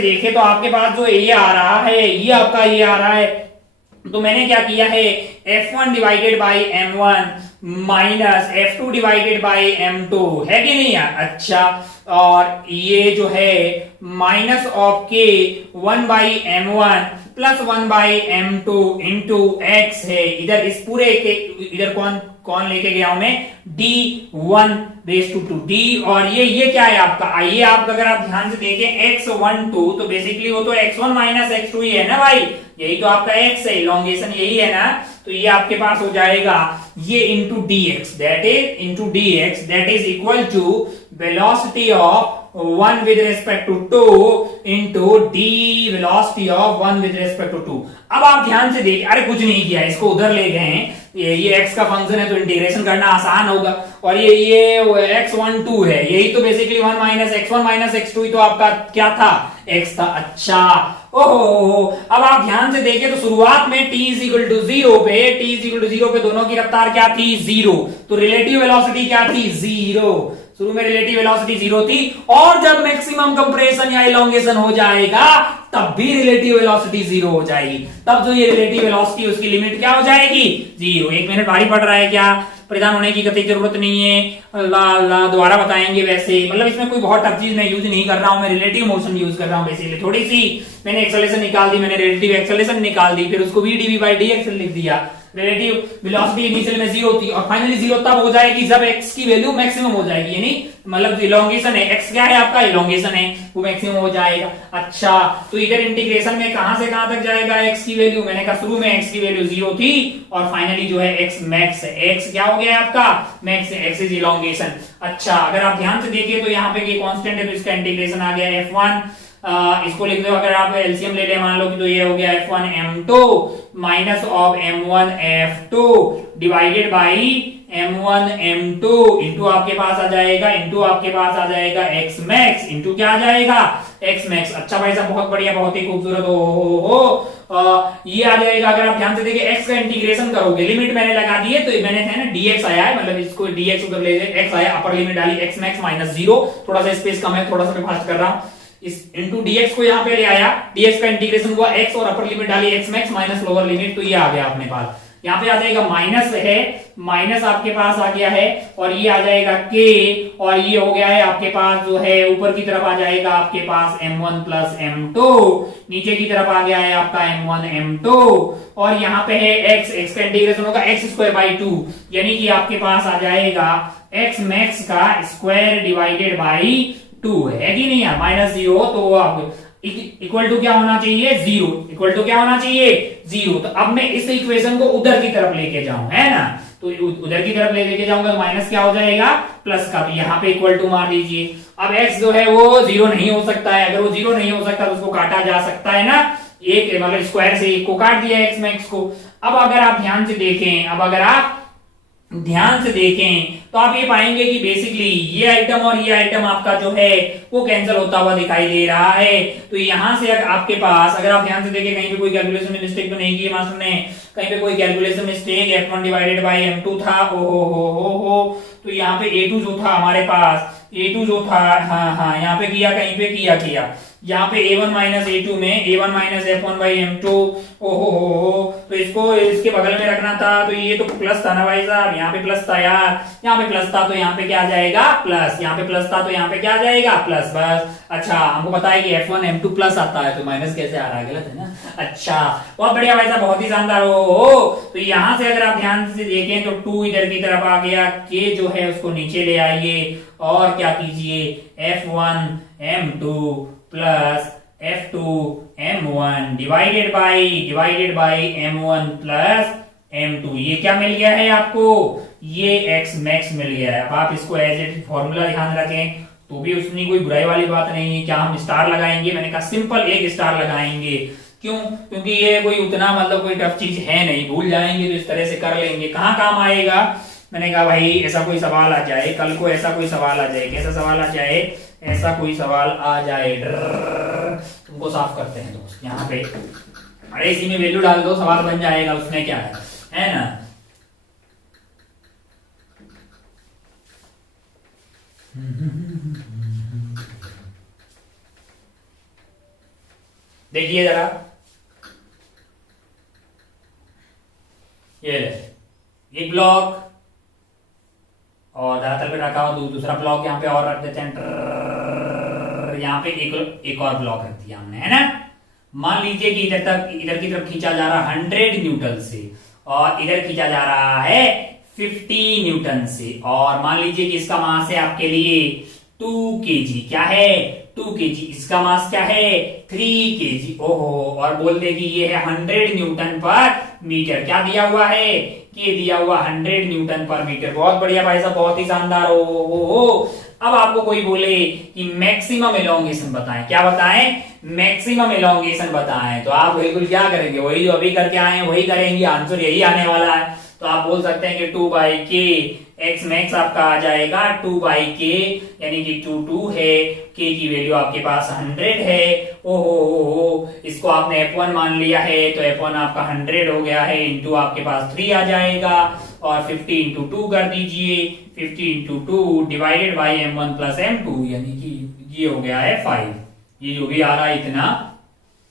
देखें तो आपके पास जो ये आ रहा है, ये आपका ये आ रहा है, तो मैंने क्या किया है, F1 divided by M1 minus F2 divided by M2 है कि नहीं यार? अच्छा, और ये जो है माइनस ऑफ के 1 by M1 plus 1 by M2 into x है। इधर इस पूरे के इधर कौन लेके गया हूं मैं? D1 रेस टू 2D, और ये क्या है आपका? ये आपका अगर आप ध्यान से देखें x1 2, तो बेसिकली वो तो x1 माइनस x2 ही है ना भाई, यही तो आपका x है, इलोंगेशन यही है ना। तो ये आपके पास हो जाएगा ये into dx, that is equal to velocity of 1 with respect to 2 into d velocity of 1 with respect to 2। अब आप ध्यान से देखिए, अरे कुछ नहीं किया, इसको उधर ले गए हैं, ये x का फंक्शन है तो इंटीग्रेशन करना आसान होगा, और ये x1 2 है, यही तो basically 1 minus x1 minus x2 ही तो आपका क्या था? x था। अच्छा, ओहो, अब आप ध्यान से देखें तो शुरुआत में t इज इक्वल टू 0 पे दोनों की रफ्तार क्या थी? 0। तो रिलेटिव वेलोसिटी क्या थी? 0। शुरू में रिलेटिव वेलोसिटी 0 थी, और जब मैक्सिमम कंप्रेशन या इलोंगेशन हो जाएगा तब भी रिलेटिव वेलोसिटी 0 हो जाएगी। तब जो ये रिलेटिव वेलोसिटी उसकी लिमिट क्या हो जाएगी? 0। 1 मिनट भारी पड़ रहा है क्या? परेशान होने की कतई जरूरत नहीं है, अल्लाह दोबारा बताएंगे। वैसे मतलब इसमें कोई बहुत टफ चीज मैं यूज नहीं कर रहा हूं, मैं रिलेटिव मोशन यूज कर रहा हूं। बेसिकली थोड़ी सी मैंने एक्सेलरेशन निकाल दी, मैंने रिलेटिव एक्सेलरेशन निकाल दी, फिर उसको v dv by dx लिख दिया। रिलेटिव वेलोसिटी इनिशियल में 0 थी और फाइनली 0 तब हो जाएगी जब x की वैल्यू मैक्सिमम हो जाएगी, यानी मतलब इलोंगेशन है, x क्या है आपका? इलोंगेशन है, वो मैक्सिमम हो जाएगा। अच्छा, तो इधर इंटीग्रेशन में कहां से कहां तक जाएगा x की वैल्यू? मैंने कहा शुरू में x की वैल्यू 0 थी और फाइनली जो है x मैक्स है। x क्या हो गया आपका? मैक्स है, x इज इलोंगेशन। अच्छा, अगर आप ध्यान से देखिए तो यहाँ पे ये कांस्टेंट है तो इसका इंटीग्रेशन आ गया f1, इसको लिख दो, अगर आप एलसीएम ले ले मान लो कि, तो ये हो गया f1 m2 minus of m1 f2 divided by m1 m2 into आपके पास आ जाएगा x मैक्स इंटू क्या आ जाएगा? x max. अच्छा भाई साहब, बहुत बढ़िया, बहुत ही खूबसूरत। ये आ जाएगा, अगर आप ध्यान से देखिए x का इंटीग्रेशन करोगे, लिमिट मैंने लगा दी है, तो मैंने है ना dx आया है, मतलब इसको dx उधर ले x आया, अपर लिमिट डाली x मैक्स माइनस 0, थोड़ा सा स्पेस कम है, थोड़ा सा मैं फास्ट कर रहा हूं, इस इंटू dx को यहाँ पे ले आया, dx का इंटीग्रेशन हुआ x और अपर लिमिट डाली x max minus lower limit, तो ये आ गया अपने पास। यहाँ पे आ जाएगा माइनस है, माइनस आपके पास आ गया है, और ये आ जाएगा k, और ये हो गया है आपके पास जो है ऊपर की तरफ आ जाएगा आपके पास m1 प्लस m2, नीचे की तरफ आ गया है आपका m1 m2, और यहाँ पे है x का इंटीग्रेशन होगा x स्क्वायर बाई 2, यानी कि आपके पास आ जाएगा x मैक्स का स्क्वायर डिवाइडेड बाई 2 है कि नहीं यार? माइनस 0 तो वो आपको इक्वल टू क्या होना चाहिए? 0। इक्वल टू क्या होना चाहिए? 0। तो अब मैं इस इक्वेशन को उधर की तरफ लेके जाऊं, है ना, तो उधर की तरफ लेके जाऊंगा, माइनस क्या हो जाएगा? प्लस का, तो यहाँ पे इक्वल टू मार दीजिए। अब x जो है वो 0 नहीं हो सकता है, अगर वो 0 नहीं हो सकता तो उसको काटा जा सकता है ना, एक मतलब स्क्वायर से एक को काट दिया x मैक्स को। अब अगर आप ध्यान से देखें, अब अगर आप ध्यान से देखें तो आप ये पाएंगे कि बेसिकली ये आइटम और ये आइटम आपका जो है वो कैंसिल होता हुआ दिखाई दे रहा है। तो यहां से अगर आपके पास, अगर आप ध्यान से देखें, कहीं पे कोई कैलकुलेशन में मिस्टेक तो नहीं की मास्टर ने, कहीं पे कोई calculation mistake, F1 divided by M2 था, हो। तो यहाँ पे A2 जो था हमारे पास, A2 जो था, हाँ यहाँ पे किया, कहीं पे किया यहाँ पे A1 माइनस A2 में A1 minus F1 by M2, हो। तो इसको इसके बगल में रखना था, तो ये तो प्लस था ना भाई साहब, यहाँ पे प्लस था यार, यहाँ पे प्लस था तो यहाँ पे क्या आ जाएगा प्लस, यहाँ पे प्लस था तो यहाँ पे क्या आ जाएगा प्लस, बस। अच्छा, हमको पता है कि F1 M2 प्लस आता है, तो माइनस कैसे आ रहा है, गलत है ना। अच्छा, बहुत बढ़िया भाई साहब, बहुत ही शानदार हो। तो यहाँ से अगर आप ध्यान से देखें तो 2 इधर की तरफ आ गया, K जो है उसको नीचे ले आइए और क्या कीजिए, F1 M2 plus F2 M1 divided by M1 plus M2। ये क्या मिल गया है आपको, ये x मैक्स मिल गया है। अब आप इसको एज इट फॉर्मूला ध्यान रखें तो भी उसमें कोई बुराई वाली बात नहीं है। क्या हम स्टार लगाएंगे, मैंने कहा सिंपल एक स्टार लगाएंगे। क्यों, क्योंकि ये कोई उतना मतलब कोई टफ चीज है नहीं, भूल जाएंगे तो इस तरह से कर लेंगे, कहाँ काम आएगा। मैंने कहा भाई ऐसा कोई सवाल आ जाए कल को, ऐसा कोई सवाल आ जाए, कैसा सवाल आ जाए, ऐसा कोई सवाल आ जाए, तुमको साफ करते हैं दोस्त यहाँ पे, अरे इसी में वैल्यू डाल दो, सवाल बन जाएगा, उसमें क्या है ना। देखिए जरा, ये ले एक ब्लॉक और धरातल पे रखा हुआ दूसरा ब्लॉक यहाँ पे और रख देते हैं, यहाँ पे एक और ब्लॉक रख दिया हमने, है ना। मान लीजिए कि इधर की तरफ खींचा जा रहा 100 न्यूटन से और इधर खींचा जा रहा है 50 न्यूटन से, और मान लीजिए कि इसका मास है आपके लिए 2 kg, क्या है 2 kg, इसका मास क्या है 3 kg, ओहो, और बोल दे कि ये है 100 न्यूटन पर मीटर, क्या दिया हुआ है कि दिया हुआ 100 न्यूटन पर मीटर। बहुत बढ़िया भाई साहब, बहुत ही शानदार हो। अब आपको कोई बोले कि मैक्सिमम एलोंगेशन बताएं, क्या बताएं, मैक्सिमम एलोंगेशन बताएं, तो आप बिल्कुल क्या करेंगे, वही जो अभी करके आए हैं वही करेंगे, आंसर यही आने वाला है। तो आप बोल सकते हैं कि 2/k, x मैक्स आपका आ जाएगा 2/k, यानी कि 2 है, k की वैल्यू आपके पास 100 है, ओहो, इसको आपने F1 मान लिया है तो F1 आपका 100 हो गया है, इंटू आपके पास 3 आ जाएगा, और 50 इंटू 2 कर दीजिए, 50 into 2 divided by M1 plus M2, यानी कि ये हो गया है 5। ये जो भी आ रहा है इतना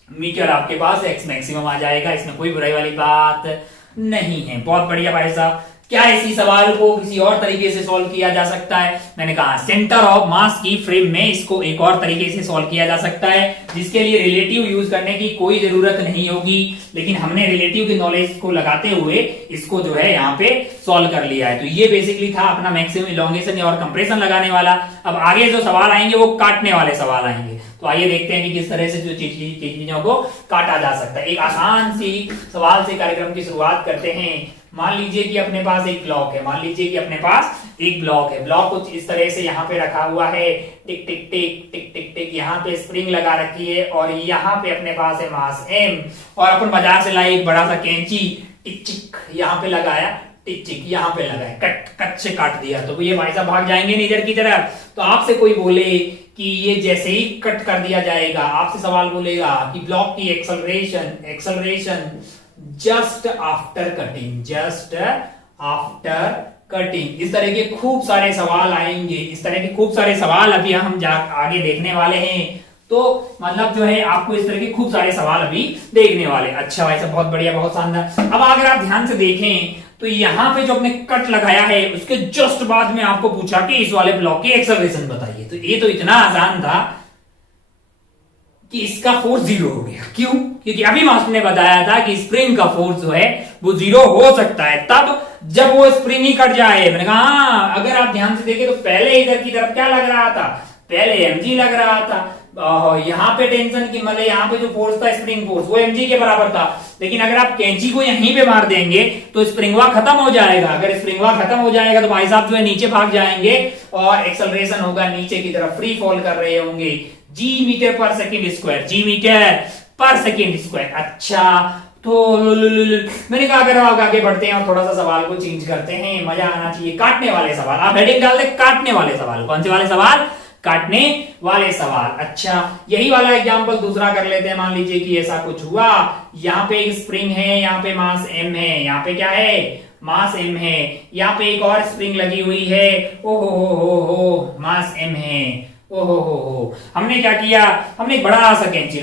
मीटर आपके पास x मैक्सिमम आ जाएगा, इसमें कोई बुराई वाली बात नहीं है। बहुत बढ़िया भाई साहब, क्या इसी सवाल को किसी और तरीके से सॉल्व किया जा सकता है, मैंने कहा सेंटर ऑफ मास की फ्रेम में इसको एक और तरीके से सॉल्व किया जा सकता है, जिसके लिए रिलेटिव यूज करने की कोई जरूरत नहीं होगी, लेकिन हमने रिलेटिव की नॉलेज को लगाते हुए इसको जो है यहाँ पे सॉल्व कर लिया है। तो ये बेसिकली था अपना मैक्सिमम इलोंगेशन और कंप्रेशन लगाने वाला। अब आगे जो सवाल आएंगे वो काटने वाले सवाल आएंगे, तो आइए देखते हैं कि किस तरह से जो चीजों को काटा जा सकता है। एक आसान सी सवाल से कार्यक्रम की शुरुआत करते हैं। मान लीजिए कि अपने पास एक ब्लॉक है, मान लीजिए कि अपने पास एक ब्लॉक है, ब्लॉक कुछ इस तरह से यहाँ पे रखा हुआ है, टिक टिक टिक टिक टिक टिक, यहाँ पे स्प्रिंग लगा रखी है, और यहाँ पे अपने पास है मास m, और अपन बाजार से लाए एक बड़ा सा कैंची, टिक चिक यहाँ पे लगाया, टिक चिक यहाँ पे लगाया, कट से काट दिया, तो ये भाई साहब भाग जाएंगे नीचे की तरफ। तो आपसे कोई बोले कि ये जैसे ही कट कर दिया जाएगा, आपसे सवाल बोलेगा कि ब्लॉक की एक्सेलरेशन जस्ट आफ्टर कटिंग, इस तरह के खूब सारे सवाल आएंगे, इस तरह के खूब सारे सवाल अभी हम आगे देखने वाले हैं। तो मतलब जो है आपको इस तरह के खूब सारे सवाल अभी देखने वाले। अच्छा भाई साहब, बहुत बढ़िया, बहुत शानदार। अब अगर आप ध्यान से देखें तो यहाँ पे जो आपने कट लगाया है उसके जस्ट बाद में आपको पूछा कि इस वाले ब्लॉक की एक्सेलरेशन बताइए, तो ये तो इतना आसान था कि इसका फोर्स 0 हो गया। क्यों? क्योंकि अभी मास्टर ने बताया था कि स्प्रिंग का फोर्स जो है वो 0 हो सकता है तब जब वो स्प्रिंग ही कट जाए। मैंने कहा हाँ, अगर आप ध्यान से देखें तो पहले इधर की तरफ क्या लग रहा था, पहले mg लग रहा था, यहाँ पे टेंशन की मतलब यहाँ पे जो फोर्स था स्प्रिंग फोर्स वो mg के बराबर था, लेकिन अगर आप कैंची को यहीं पे मार देंगे तो स्प्रिंगवा खत्म हो जाएगा। अगर स्प्रिंगवा खत्म हो जाएगा तो भाई साहब जो है नीचे भाग जाएंगे और एक्सेलरेशन होगा नीचे की तरफ, फ्री फॉल कर रहे होंगे, g metre per second square, g metre per second square. अच्छा, तो मैंने कहा अगर आप आगे बढ़ते हैं और थोड़ा सा सवाल को चेंज करते हैं, मजा आना चाहिए। काटने वाले सवाल, आप हेडिंग डाल दे काटने वाले सवाल। कौन से वाले सवाल? काटने वाले सवाल। अच्छा, यही वाला एग्जांपल दूसरा कर लेते हैं। मान लीजिए कि ऐसा कुछ हुआ, यहाँ पे एक स्प्रिंग है, यहाँ पे मास m है, यहाँ पे क्या है? मास m है। यहाँ पे एक और स्प्रिंग लगी हुई है, ओ हो मास m है। ओहो हो, हमने क्या किया? हमने एक बड़ा सा कैंची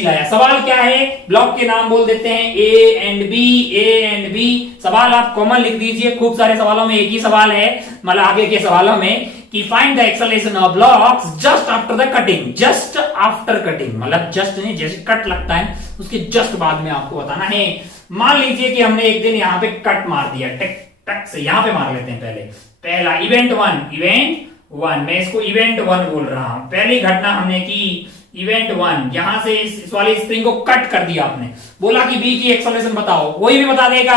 लाया, सवाल क्या है? ब्लॉक के नाम बोल देते हैं ए एंड बी। सवाल आप कॉमन लिख दीजिए, खूब सारे सवालों में एक ही सवाल है, मतलब आगे के सवालों में कि find the acceleration of blocks just after the cutting. Just after cutting मतलब जस्ट नहीं, जैसे कट लगता है उसके जस्ट बाद में आपको बताना है। मान लीजिए कि हमने एक दिन यहाँ पे कट मार दिया, टक टक से। यहाँ पे मार लेते हैं पहला इवेंट वन, मैं इसको इवेंट वन बोल रहा हूं। पहली घटना हमने की इवेंट वन, यहां से इस वाली स्प्रिंग को कट कर दिया आपने, बोला कि बी की एक्सेलरेशन बताओ, कोई भी बता देगा।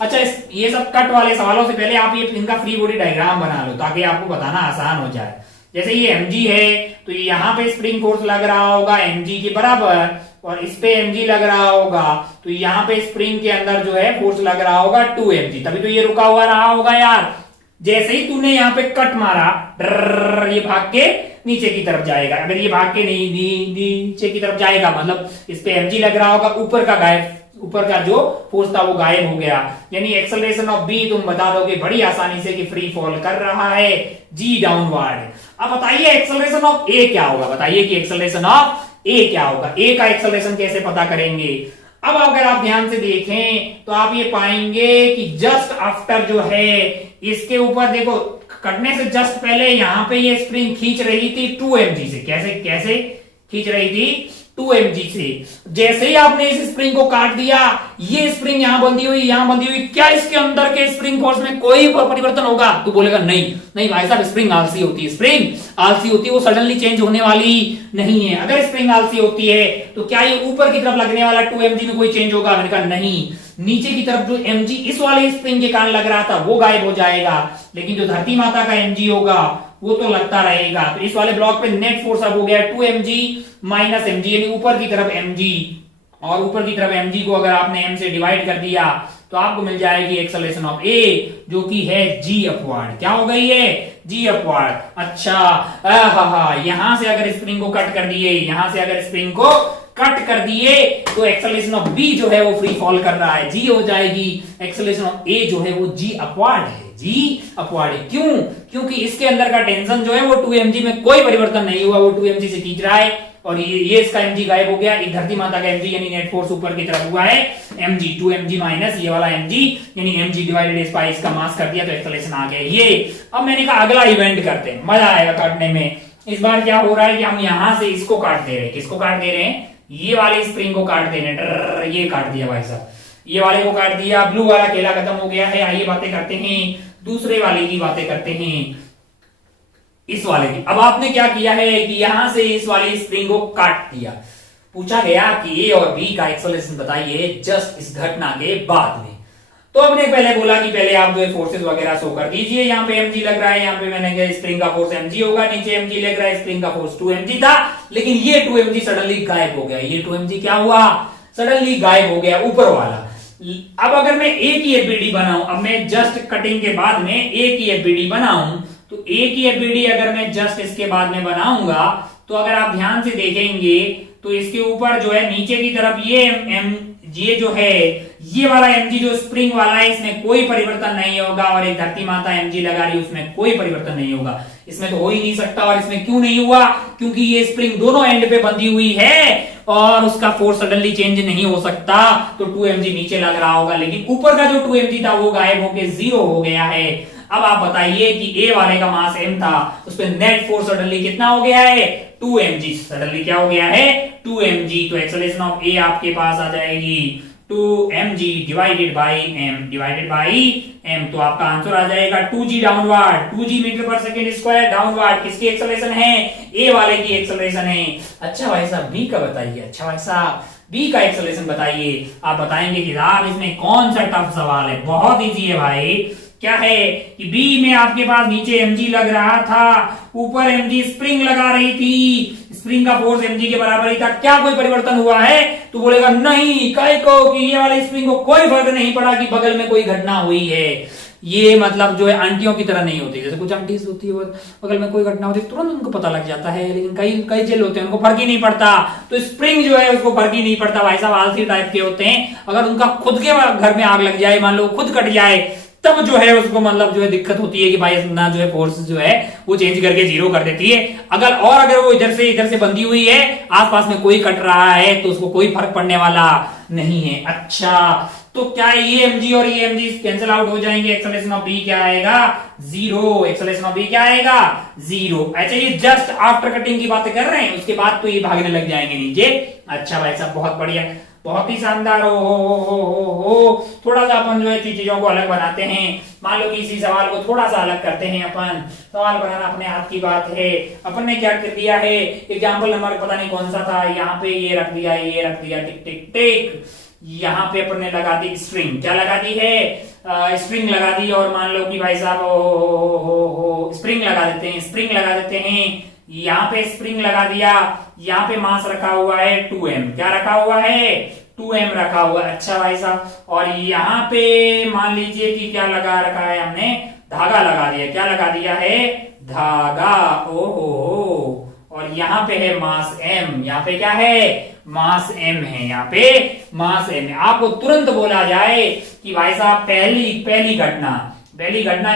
अच्छा, ये सब कट वाले सवालों से पहले आप ये इनका फ्री बॉडी डायग्राम बना लो ताकि आपको बताना आसान हो जाए। जैसे ये mg है तो यहाँ पे स्प्रिंग फोर्स लग रहा होगा mg के बराबर, और इस पे mg लग रहा होगा, तो यहाँ पे स्प्रिंग के अंदर जो है फोर्स लग रहा होगा 2mg, तभी तो ये रुका हुआ रहा होगा यार। जैसे ही तूने यहाँ पे कट मारा, ये भाग के नीचे की तरफ जाएगा। अगर ये भाग के नीचे की तरफ जाएगा मतलब इस पे mg लग रहा होगा, ऊपर का जो फोर्स था वो गायब हो गया। यानी एक्सेलरेशन ऑफ बी तुम बता दोगे बड़ी आसानी से कि फ्री फॉल कर रहा है, जी डाउनवर्ड। अब बताइए एक्सेलरेशन ऑफ ए क्या होगा? बताइए कि एक्सेलरेशन ऑफ ए क्या होगा? ए का एक्सेलरेशन कैसे पता करेंगे? अब अगर आप ध्यान से देखें तो आप ये पाएंगे कि जस्ट आफ्टर जो है इसके ऊपर देखो, कटने से जस्ट पहले यहां पे ये स्प्रिंग खींच रही थी 2mg से। कैसे खींच रही थी? 2mg से। जैसे ही आपने इस स्प्रिंग को काट दिया, ये स्प्रिंग यहां बंधी हुई, क्या इसके अंदर के स्प्रिंग फोर्स में कोई परिवर्तन होगा? तू बोलेगा नहीं भाई साहब, स्प्रिंग आलसी होती है, वो सडनली चेंज होने वाली नहीं है। अगर स्प्रिंग आलसी होती है तो क्या ये ऊपर की तरफ लगने वाला 2mg में कोई चेंज होगा? मैंने कहा नहीं, नीचे की तरफ जो mg इस वाले स्प्रिंग के कारण लग रहा था वो गायब हो जाएगा, लेकिन जो धरती माता का mg होगा वो तो लगता रहेगा। तो इस वाले ब्लॉक पे नेट फोर्स अब हो गया 2mg माइनस mg, यानी ऊपर की तरफ mg, और ऊपर की तरफ mg को अगर आपने m से डिवाइड कर दिया तो आपको मिल जाएगी एक्सेलरेशन ऑफ a, जो कि है g अपवर्ड। क्या हो गई है? g upward. अच्छा, यहां से अगर स्प्रिंग को कट कर दिए तो एक्सेलरेशन ऑफ b जो है वो फ्री फॉल कर रहा है, g हो जाएगी। एक्सेलरेशन ऑफ a जो है वो g अपवर्ड है, क्यों? क्योंकि इसके अंदर का टेंशन जो है वो 2mg में कोई परिवर्तन नहीं हुआ, वो 2mg से खींच रहा है, और ये इसका mg गायब हो गया। एक धरती माता का mg यानी नेट फोर्स ऊपर की तरफ हुआ है mg, 2mg माइनस ये वाला mg यानी mg डिवाइडेड इस पाई, इसका मास कर दिया तो एक्सेलरेशन आ गया ये। अब मैंने कहा अगला इवेंट करते हैं, मजा आएगा काटने में। इस बार क्या हो रहा है कि हम यहां से इसको काट दे रहे हैं। किसको काट दे रहे हैं? ये वाले स्प्रिंग को काट दे रहे हैं। ये काट दिया भाई साहब, ये वाले को काट दिया, ब्लू वाला खेला खत्म हो गया है। आइए बातें करते हैं दूसरे वाले की, बातें करते हैं इस वाले की। अब आपने क्या किया है कि यहां से इस वाली स्प्रिंग को काट दिया। पूछा गया कि ए और बी का एक्सेलरेशन बताइए जस्ट इस घटना के बाद में। तो हमने पहले बोला कि पहले आप जो फोर्सेस वगैरह शो कर दीजिए। यहाँ पे mg लग रहा है, यहाँ पे मैंने कहा स्प्रिंग का फोर्स mg होगा, नीचे mg लग रहा है, स्प्रिंग का फोर्स 2mg था, लेकिन ये 2mg सडनली गायब हो गया। ये 2mg क्या हुआ? सडनली गायब हो गया, ऊपर वाला। अब अगर मैं ए की एफबीडी बनाऊं, अब मैं जस्ट कटिंग के बाद में ए की एफबीडी बनाऊं, तो ए की एफबीडी अगर मैं जस्ट इसके बाद में बनाऊंगा तो अगर आप ध्यान से देखेंगे तो इसके ऊपर जो है नीचे की तरफ ये जो है ये वाला mg जो स्प्रिंग वाला है इसमें कोई परिवर्तन नहीं होगा, और एक धरती माता mg लगा रही है उसमें कोई परिवर्तन नहीं होगा। इसमें तो हो ही नहीं सकता। और इसमें क्यों नहीं हुआ? क्योंकि ये स्प्रिंग दोनों एंड पे बंधी हुई है और उसका फोर्स सडनली चेंज नहीं हो सकता, तो 2mg नीचे लग रहा होगा, लेकिन ऊपर का जो 2mg था वो गायब होके 0 हो गया है। अब आप बताइए कि ए वाले का मास m था, उस पर नेट फोर्स सडनली कितना हो गया है? 2mg। सडनली क्या हो गया है? 2mg। तो एक्सेलरेशन ऑफ ए आपके पास आ जाएगी 2mg डिवाइडेड बाई m। तो आपका आंसर आ जाएगा 2g downward, 2g metre per second square downward. किसकी एक्सेलरेशन है? ए वाले की एक्सेलरेशन है। अच्छा भाई साहब बी का बताइए। अच्छा भाई साहब बी का एक्सेलरेशन बताइए। आप बताएंगे कि साहब इसमें कौन सा टफ सवाल है? बहुत इजी है भाई। क्या है कि बी में आपके पास नीचे mg लग रहा था, ऊपर mg स्प्रिंग लगा रही थी, स्प्रिंग का फोर्स mg के बराबर ही था, क्या कोई परिवर्तन हुआ है? तो बोलेगा नहीं, कहे को कि ये वाले स्प्रिंग को कोई फर्क नहीं पड़ा कि बगल में कोई घटना हुई है। ये मतलब जो है आंटियों की तरह नहीं होती, जैसे कुछ आंटीज होती है बगल में कोई घटना होती है तुरंत उनको पता लग जाता है, लेकिन कई कई जेल होते हैं उनको फर्क ही नहीं पड़ता। तो स्प्रिंग जो है उसको फर्क ही नहीं पड़ता, भाई साहब आलसी टाइप के होते हैं। अगर उनका खुद के घर में आग लग जाए, मान लो खुद कट जाए, तब जो है उसको मतलब जो है दिक्कत होती है कि भाई अपना जो है फोर्स जो है वो चेंज करके जीरो कर देती है। अगर वो इधर से बंधी हुई है, आसपास में कोई कट रहा है, तो उसको कोई फर्क पड़ने वाला नहीं है। अच्छा, तो क्या ये mg और ये mg कैंसिल आउट हो जाएंगे? एक्सेलरेशन ऑफ बी क्या आएगा? जीरो। एक्सेलरेशन ऑफ बी क्या आएगा? जीरो। अच्छा, ये जस्ट आफ्टर कटिंग की बातें कर रहे हैं, उसके बाद तो ये भागने लग जाएंगे नीचे। अच्छा भाई साहब, बहुत बढ़िया, बहुत ही शानदार। हो थोड़ा सा अपन जो है चीजों को अलग बनाते हैं। मान लो कि इसी सवाल को थोड़ा सा अलग करते हैं अपन। सवाल बनाना अपने हाथ की बात है। अपन ने क्या कर दिया है, एग्जाम्पल नंबर पता नहीं कौन सा था, यहाँ पे ये रख दिया, ये रख दिया, टिक टिक टिक। यहाँ पे अपन ने लगा दी स्ट्रिंग, क्या लगा दी है? स्प्रिंग लगा दी। और मान लो कि भाई साहब स्प्रिंग लगा देते हैं, स्प्रिंग लगा देते हैं। यहाँ पे स्प्रिंग लगा दिया, यहाँ पे मास रखा हुआ है 2m, क्या रखा हुआ है? 2m रखा हुआ है। अच्छा भाई साहब, और यहाँ पे मान लीजिए कि क्या लगा रखा है हमने? धागा लगा दिया। क्या लगा दिया है? धागा। ओहो, और यहाँ पे है मास m। यहाँ पे क्या है? मास m है। यहाँ पे मास m है। आपको तुरंत बोला जाए कि भाई साहब पहली घटना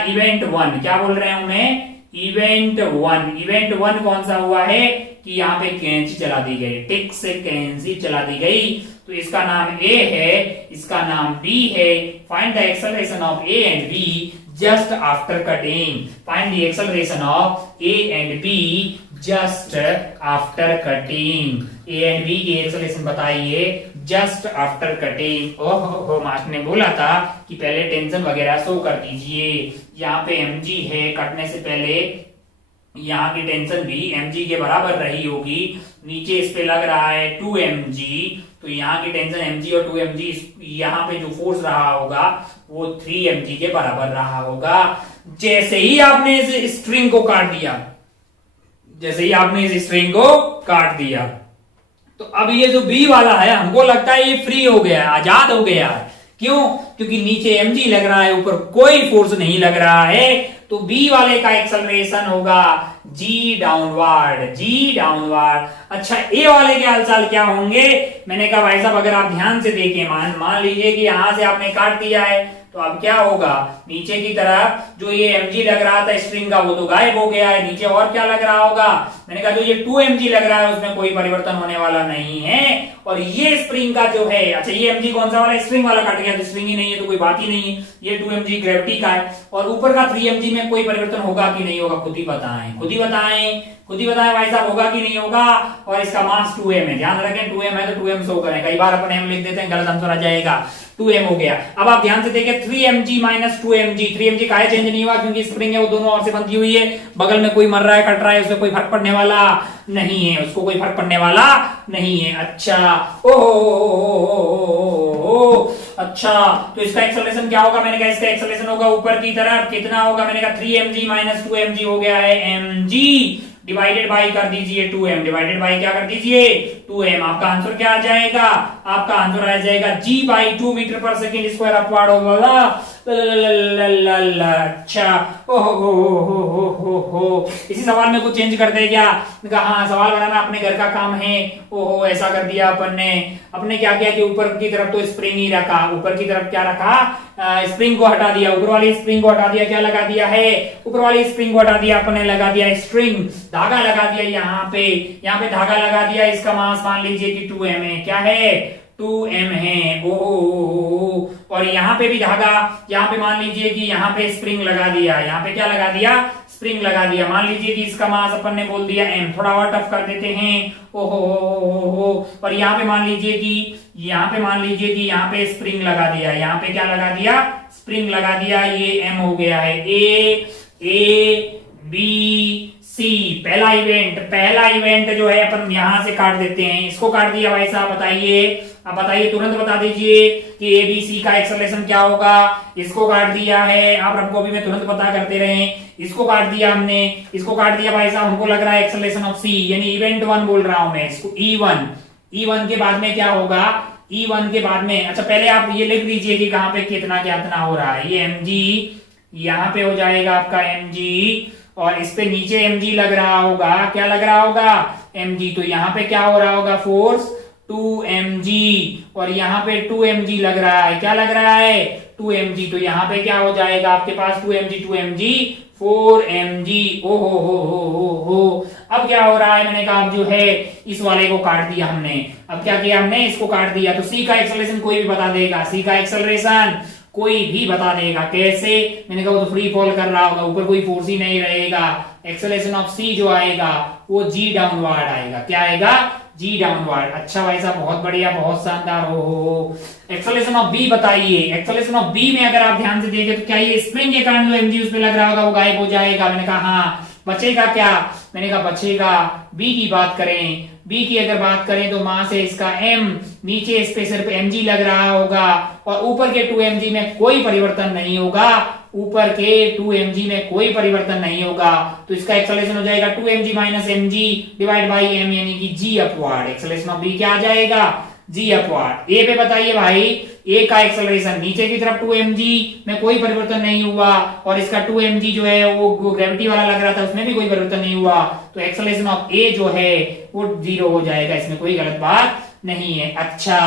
इवेंट 1, क्या बोल रहे हैं उन्हें? इवेंट 1। इवेंट 1 कौन सा हुआ है कि यहाँ पे कैंची चला दी गई, टिक से कैंची चला दी गई। तो इसका नाम A है, इसका नाम B है। Find the acceleration of A and B just after cutting. Find the acceleration of A and B just after cutting. A and B की एक्सेलरेशन बताइए just after cutting. ओहो, मास्टर ने बोला था कि पहले टेंशन वगैरह शो कर दीजिए। यहाँ पे mg है, कटने से पहले यहाँ की टेंशन भी mg के बराबर रही होगी। नीचे इस पे लग रहा है 2mg, तो यहाँ की टेंशन mg और 2mg, यहाँ पे जो फोर्स रहा होगा वो 3mg के बराबर रहा होगा। जैसे ही आपने इस स्ट्रिंग को काट दिया, तो अब ये जो बी वाला है, हमको लगता है ये फ्री हो गया, आजाद हो गया है। क्यों? क्योंकि नीचे mg लग रहा है, ऊपर कोई फोर्स नहीं लग रहा है। तो बी वाले का एक्सेलरेशन होगा g डाउनवर्ड। अच्छा, ए वाले के हालचाल क्या होंगे? मैंने कहा भाई साहब अगर आप ध्यान से देखें, मान लीजिए कि यहां से आपने काट दिया है, तो अब क्या होगा? नीचे की तरफ जो ये mg लग रहा था स्ट्रिंग का, वो तो गायब हो गया है। नीचे और क्या लग रहा होगा? मैंने कहा जो ये 2mg लग रहा है उसमें कोई परिवर्तन होने वाला नहीं है। और ये स्प्रिंग का जो है, अच्छा ये mg कौन सा वाला? स्प्रिंग वाला कट गया, तो स्प्रिंग ही नहीं है तो कोई बात ही नहीं है। ये 2mg ग्रेविटी का है। और ऊपर का 3mg में कोई परिवर्तन होगा कि नहीं होगा? खुद ही बताएं भाई साहब, होगा कि नहीं होगा? और इसका मास 2m है, ध्यान रखें 2m है तो 2m शो करें। कई बार अपन m लिख देते हैं, गलत आंसर आ जाएगा। 2m हो गया। अब आप ध्यान से देखें 3mg माइनस 2mg, 3mg काहे चेंज नहीं हुआ? क्योंकि स्प्रिंग है वो दोनों ओर से बंधी हुई है। बगल में कोई मर रहा है, कट रहा है, उससे कोई फर्क पड़ने वाला नहीं है, उसको कोई फर्क पड़ने वाला नहीं है। अच्छा, अच्छा, तो इसका एक्सेलरेशन क्या होगा? मैंने कहा इसका एक्सेलरेशन होगा ऊपर की तरफ, कितना होगा? मैंने कहा 3mg माइनस 2mg हो गया है mg, डिवाइडेड बाई कर दीजिए 2m, डिवाइडेड बाई क्या कर दीजिए? 2m। आपका आंसर क्या आ जाएगा? आपका आंसर आ जाएगा g/2 metre per second square upward होगा। अच्छा, ओहो, इसी सवाल में कुछ चेंज कर दे क्या? हाँ, सवाल बनाना अपने घर का काम है। ओहो, ऐसा कर दिया अपन ने। अपने क्या किया कि ऊपर की तरफ तो स्प्रिंग ही रखा, ऊपर की तरफ क्या रखा? स्प्रिंग को हटा दिया, ऊपर वाली स्प्रिंग को हटा दिया। क्या लगा दिया है? ऊपर वाली स्प्रिंग को हटा दिया, अपन ने लगा दिया स्ट्रिंग, धागा लगा दिया। यहाँ पे धागा लगा दिया। इसका मास मान लीजिए कि 2m है। क्या है? 2m है। ओ, और यहाँ पे भी धागा, यहाँ पे मान लीजिए कि यहाँ पे स्प्रिंग लगा दिया। यहाँ पे क्या लगा दिया? स्प्रिंग लगा दिया। मान लीजिए कि इसका मास अपन ने बोल दिया m, थोड़ा और टफ कर देते हैं। ओहो, और यहाँ पे मान लीजिए कि यहाँ पे स्प्रिंग लगा दिया। यहाँ पे क्या लगा दिया? स्प्रिंग लगा दिया। ये m हो गया है। A B सी। पहला इवेंट जो है अपन यहां से काट देते हैं, इसको काट दिया भाई साहब। बताइए, अब बताइए, तुरंत बता दीजिए कि ए बी सी का एक्सेलरेशन क्या होगा। इसको काट दिया है, आप रफ कॉपी में तुरंत पता करते रहे। इसको काट दिया हमने, इसको काट दिया भाई साहब, हमको लग रहा है एक्सेलरेशन ऑफ सी, यानी इवेंट 1 बोल रहा हूं मैं इसको, E1। E1 के बाद में क्या होगा, E1 के बाद में, अच्छा पहले आप ये लिख दीजिए कि कहां पे कितना कितना हो रहा है। ये mg यहां पे हो जाएगा आपका mg, और इस पे नीचे mg लग रहा होगा, क्या लग रहा होगा, mg। तो यहाँ पे क्या हो रहा होगा, फोर्स 2mg, और यहाँ पे 2mg लग रहा है, क्या लग रहा है, 2mg। तो यहाँ पे क्या हो जाएगा आपके पास, 2mg 4mg। ओ हो। अब क्या हो रहा है, मैंने कहा अब जो है इस वाले को काट दिया हमने। अब क्या किया हमने, इसको काट दिया। तो सी का एक्सेलरेशन कोई भी बता देगा, सी का एक्सेलरेशन कोई भी बता देगा। कैसे, मैंने कहा वो तो फ्री फॉल कर रहा होगा, ऊपर कोई फोर्स ही नहीं रहेगा। एक्सेलरेशन ऑफ सी जो आएगा वो जी डाउनवर्ड आएगा। क्या आएगा, जी डाउनवर्ड। अच्छा भाई साहब, बहुत बढ़िया, बहुत शानदार। हो एक्सेलरेशन ऑफ बी बताइए। एक्सेलरेशन ऑफ बी में अगर आप ध्यान से देखें तो क्या ये स्प्रिंग के कारण जो mg उसमें लग रहा होगा वो गायब हो जाएगा। मैंने कहा हाँ, बचेगा क्या, मैंने कहा बचेगा बी की बात करें। बी की अगर बात करें तो मास है इसका m, नीचे इस पे सिर्फ mg लग रहा होगा, और ऊपर के 2mg में कोई परिवर्तन नहीं होगा। ऊपर के 2mg में कोई परिवर्तन नहीं होगा, तो इसका एक्सेलरेशन हो जाएगा 2mg minus mg divide by m, यानी कि g upward. Acceleration of B क्या आ जाएगा, g अपवर्ड। ए पे बताइए भाई, ए का एक्सेलरेशन नीचे की तरफ 2mg में कोई परिवर्तन नहीं हुआ, और इसका 2mg जो है वो ग्रेविटी वाला लग रहा था, उसमें भी कोई परिवर्तन नहीं हुआ। तो एक्सेलरेशन ऑफ ए जो है वो 0 हो जाएगा, इसमें कोई गलत बात नहीं है। अच्छा,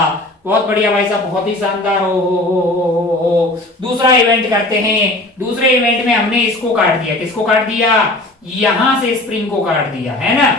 बहुत बढ़िया भाई साहब, बहुत ही शानदार। हो दूसरा इवेंट करते हैं। दूसरे इवेंट में हमने इसको काट दिया, किसको काट दिया, यहां से स्प्रिंग को काट दिया, है ना।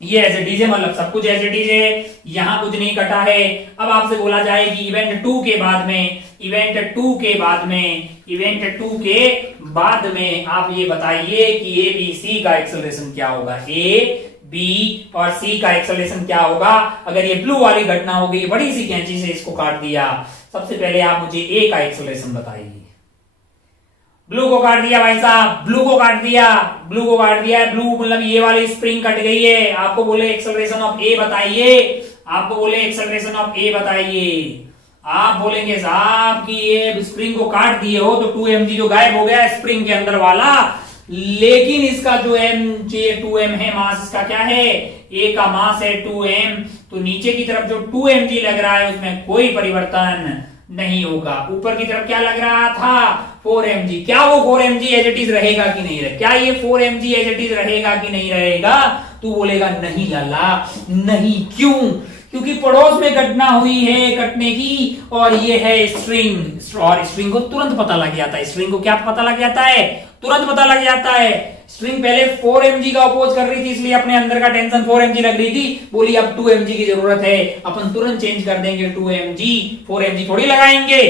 ये एज इट इज है, मतलब सब कुछ एज इट इज है, यहां कुछ नहीं कटा है। अब आपसे बोला जाए कि इवेंट 2 के बाद में, इवेंट 2 के बाद में, इवेंट 2 के बाद में आप ये बताइए कि ए बी सी का एक्सेलरेशन क्या होगा। ए बी और सी का एक्सेलरेशन क्या होगा अगर ये ब्लू वाली घटना हो गई। बड़ी सी कैंची से इसको काट दिया। सबसे पहले आप मुझे ए का एक्सेलरेशन बताइए। ब्लू को काट दिया भाई साहब, ब्लू को काट दिया, ब्लू को काट दिया। ब्लू मतलब ये वाली स्प्रिंग कट गई है। आपको बोले एक्सेलरेशन ऑफ ए बताइए, आपको बोले एक्सेलरेशन ऑफ ए बताइए। आप बोलेंगे साहब कि ये स्प्रिंग को काट दिए हो तो 2mg जो गायब हो गया स्प्रिंग के अंदर वाला, लेकिन इसका जो m2m है, मास इसका क्या है, ए का मास है 2m, तो नीचे की तरफ जो 2mg लग रहा है उसमें कोई परिवर्तन नहीं होगा। ऊपर की तरफ क्या लग रहा था, 4mg। क्या वो 4mg एज इट इज रहेगा कि नहीं रहेगा, क्या ये 4mg एज इट इज रहेगा कि नहीं रहेगा। तू बोलेगा नहीं लाला नहीं, क्यों, क्योंकि पड़ोस में घटना हुई है कटने की, और ये है स्ट्रिंग, और स्ट्रिंग को तुरंत पता लग जाता है। स्ट्रिंग को क्या पता लग जाता है, तुरंत पता लग जाता है। स्ट्रिंग पहले 4mg का अपोज कर रही थी, इसलिए अपने अंदर का टेंशन 4mg लग रही थी, बोली अब 2mg की जरूरत है, अपन तुरंत चेंज कर देंगे 2mg, 4mg थोड़ी लगाएंगे।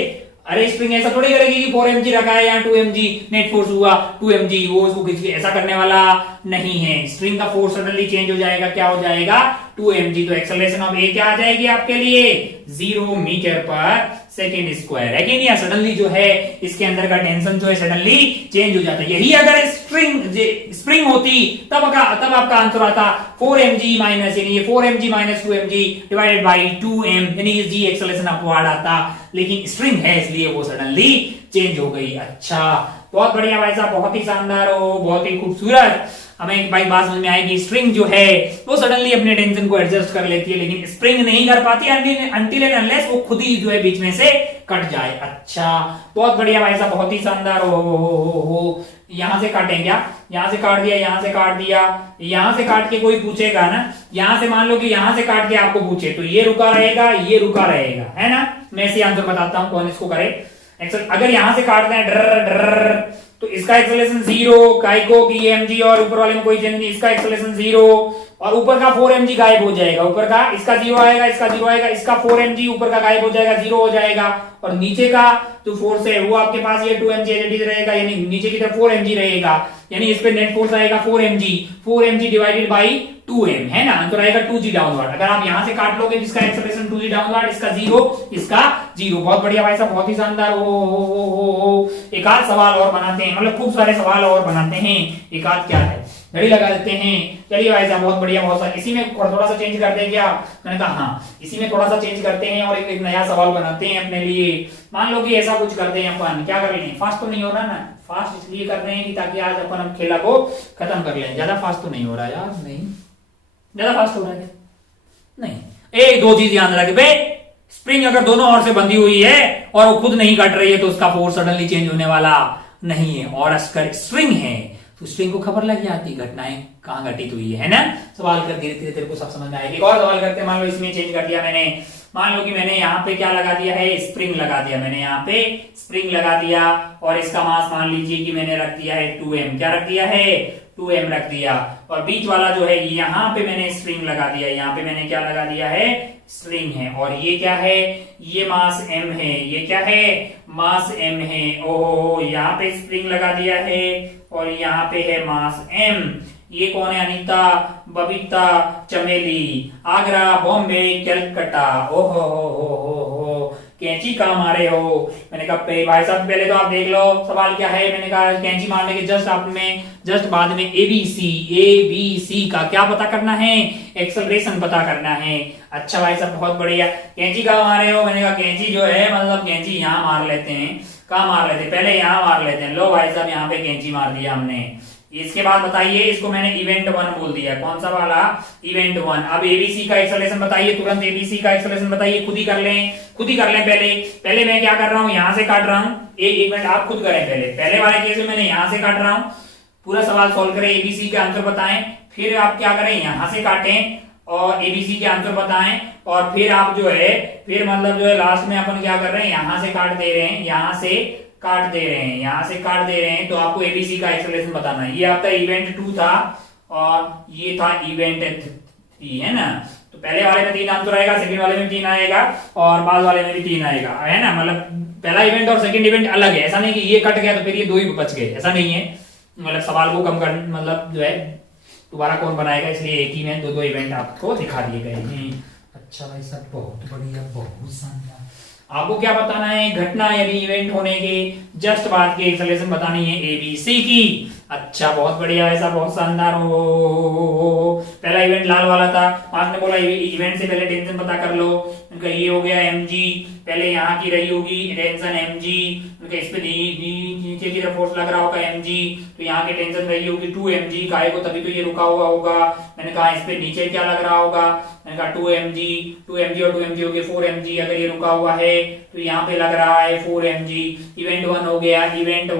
अरे स्प्रिंग ऐसा थोड़ी करेगी कि 4mg रखा है यहाँ 2mg नेट फोर्स हुआ 2mg, वो उसको खींच के, ऐसा करने वाला नहीं है। स्ट्रिंग का फोर्स सडनली चेंज हो जाएगा, क्या हो जाएगा 2mg। तो एक्सेलरेशन ऑफ ए क्या आ जाएगी आपके लिए, 0 मीटर पर सेकेंड स्क्वायर, है कि नहीं। सडनली जो है इसके अंदर का टेंशन जो है सडनली चेंज हो जाता है। यही अगर स्प्रिंग होती तब आपका आंसर आता 4mg माइनस, यानी ये 4mg minus 2mg divided by 2m, यानी जी एक्सेलरेशन अपवर्ड आता, लेकिन स्ट्रिंग है इसलिए वो सडनली चेंज हो गई। अच्छा, बहुत बढ़िया भाई साहब, बहुत ही शानदार हो, बहुत ही खूबसूरत। हमें एक बात समझ में आएगी, स्प्रिंग जो है वो सडनली अपने टेंशन को एडजस्ट कर लेती है, लेकिन स्प्रिंग नहीं कर पाती अनटिल एंड अनलेस वो खुद ही जो है बीच में से कट जाए। अच्छा, बहुत बढ़िया भाई साहब, बहुत ही शानदार। हो यहां से काटें क्या, यहां से काट दिया, यहां से काट दिया, यहां से काट के कोई पूछेगा ना, यहां से मान लो कि यहां से काट के आपको पूछे तो ये रुका रहेगा, ये रुका रहेगा, है ना। मैं इसी आंसर बताता हूं कौन इसको करे। अगर यहां से काटते हैं ड्र तो इसका एक्सेलरेशन 0, काय को कि mg, और ऊपर वाले में कोई चेंज नहीं, इसका एक्सेलरेशन 0, और ऊपर का 4mg गायब हो जाएगा। ऊपर का इसका 0 आएगा, इसका 0 आएगा, इसका 4mg ऊपर का गायब हो जाएगा, 0 हो जाएगा, और नीचे का जो फोर्स है वो आपके पास ये 2mg एज इट रहेगा, यानी नीचे की तरफ 4mg रहेगा, यानी इस पे नेट फोर्स आएगा 4mg डिवाइडेड बाई 2m, है ना। तो रहेगा 2g डाउनवर्ड। अगर आप यहां से काट लोगे इसका एक्सेलरेशन 2g डाउनवर्ड, इसका 0, इसका 0। बहुत बढ़िया भाई साहब, बहुत ही शानदार। हो एक आध सवाल और बनाते हैं, मतलब खूब सारे सवाल और बनाते हैं। एक आध क्या है, घड़ी लगा देते हैं। चलिए भाई साहब बहुत बढ़िया, बहुत सारा। इसी में थोड़ा सा चेंज कर दें क्या? मैंने कहा हाँ, इसी में थोड़ा सा चेंज करते हैं और एक नया सवाल बनाते हैं अपने लिए। मान लो कि ऐसा कुछ करते हैं अपन, क्या कर लें? फास्ट तो नहीं हो रहा ना, फास्ट इसलिए कर रहे हैं कि ताकि आज अपन हम खेला को खत्म कर लें। ज्यादा फास्ट तो नहीं हो रहा यार, नहीं ज्यादा फास्ट हो रहा है क्या? नहीं। एक दो चीज याद रखे बे, स्प्रिंग अगर दोनों ओर से बंधी हुई है और वो खुद नहीं कट रही है तो उसका फोर्स सडनली चेंज होने वाला नहीं है। और अगर स्ट्रिंग है तो स्ट्रिंग को खबर लग जाती घटनाएं कहां घटित हुई है ना। सवाल कर धीरे धीरे तेरे को सब समझ में आएगा। एक और सवाल करते हैं। मान लो इसमें चेंज कर दिया मैंने, मान लो कि मैंने यहाँ पे क्या लगा दिया है? स्प्रिंग लगा दिया मैंने, यहाँ पे स्प्रिंग लगा दिया और इसका मास मान लीजिए कि मैंने रख दिया है 2m। क्या रख दिया है? 2m रख दिया। और बीच वाला जो है यहाँ पे मैंने स्प्रिंग लगा दिया, यहाँ पे मैंने क्या लगा दिया है? स्प्रिंग है। और ये क्या है? ये मास m है। ये क्या है? मास m है। ओहो, यहाँ पे स्प्रिंग लगा दिया है और यहाँ पे है मास m। ये कौन है? अनीता, बबीता, चमेली, आगरा, बॉम्बे, कलकत्ता। ओहो हो, कैंची कहाँ मारे हो? मैंने कहा भाई साहब पहले तो आप देख लो सवाल क्या है। मैंने कहा कैंची मारने के जस्ट बाद में एबीसी का क्या पता करना है? एक्सेलरेशन पता करना है। अच्छा भाई साहब बहुत बढ़िया। कैंची कहाँ मारे हो? मैंने कहा कैंची जो है मतलब कैंची यहाँ मार लेते हैं। कहाँ मार लेते हैं? पहले यहाँ मार लेते हैं। लो भाई साहब यहाँ पे कैंची मार दिया हमने। इसके बाद बताइए, इसको मैंने इवेंट 1 बोल दिया। कौन सा वाला? इवेंट 1। अब एबीसी का एक्सेलरेशन बताइए, तुरंत एबीसी का एक्सेलरेशन बताइए। खुद ही कर लें पहले मैं क्या कर रहा हूं? यहां से काट रहा हूं। एक मिनट आप खुद करें। पहले वाले केस में मैंने यहां से काट रहा हूं। पूरा सवाल सॉल्व करें, एबीसी का आंसर बताएं, फिर आप क्या करें? यहां से काटें और एबीसी के आंसर बताएं और फिर आप जो है फिर मतलब जो है लास्ट में अपन क्या कर रहे हैं? यहां से काट दे रहे हैं, यहां से काट दे रहे हैं तो आपको एबीसी का एक्सेलरेशन बताना है। ये आपका इवेंट 2 था और ये था इवेंट 3, है ना। तो पहले वाले में 3 आंसर आएगा, सेकंड वाले में 3 आएगा और बाद वाले में भी 3 आएगा, है ना। मतलब पहला इवेंट और सेकंड इवेंट अलग है। ऐसा नहीं कि ये कट गया तो फिर ये 2 ही बच गए, ऐसा नहीं है। मतलब सवाल को कम कर मतलब जो है दोबारा कौन बनाएगा, इसलिए एक ही में 2 इवेंट आपको दिखा दिए गए हैं। अच्छा भाई साहब बहुत बढ़िया, बहुत शानदार। आपको क्या बताना है? घटना यानी इवेंट होने के जस्ट बाद की एक्सेलरेशन बतानी है एबीसी की। अच्छा बहुत बढ़िया, ऐसा बहुत शानदार। हो पहला इवेंट लाल वाला था। आपने बोला इवेंट से पहले टेंशन पता कर लो। उनका ये हो गया mg, पहले यहाँ की रही होगी टेंशन mg, उनका इस पे नीचे की तरफ फोर्स लग रहा होगा mg, तो यहाँ की टेंशन रही होगी 2mg। काय को तभी तो ये रुका हुआ होगा। मैंने कहा इस पे नीचे क्या लग रहा होगा? मैंने कहा 2mg और 2mg हो गया 4mg। अगर ये रुका हुआ है तो यहाँ पे लग रहा है 4mg। इवेंट 1 हो गया। इवेंट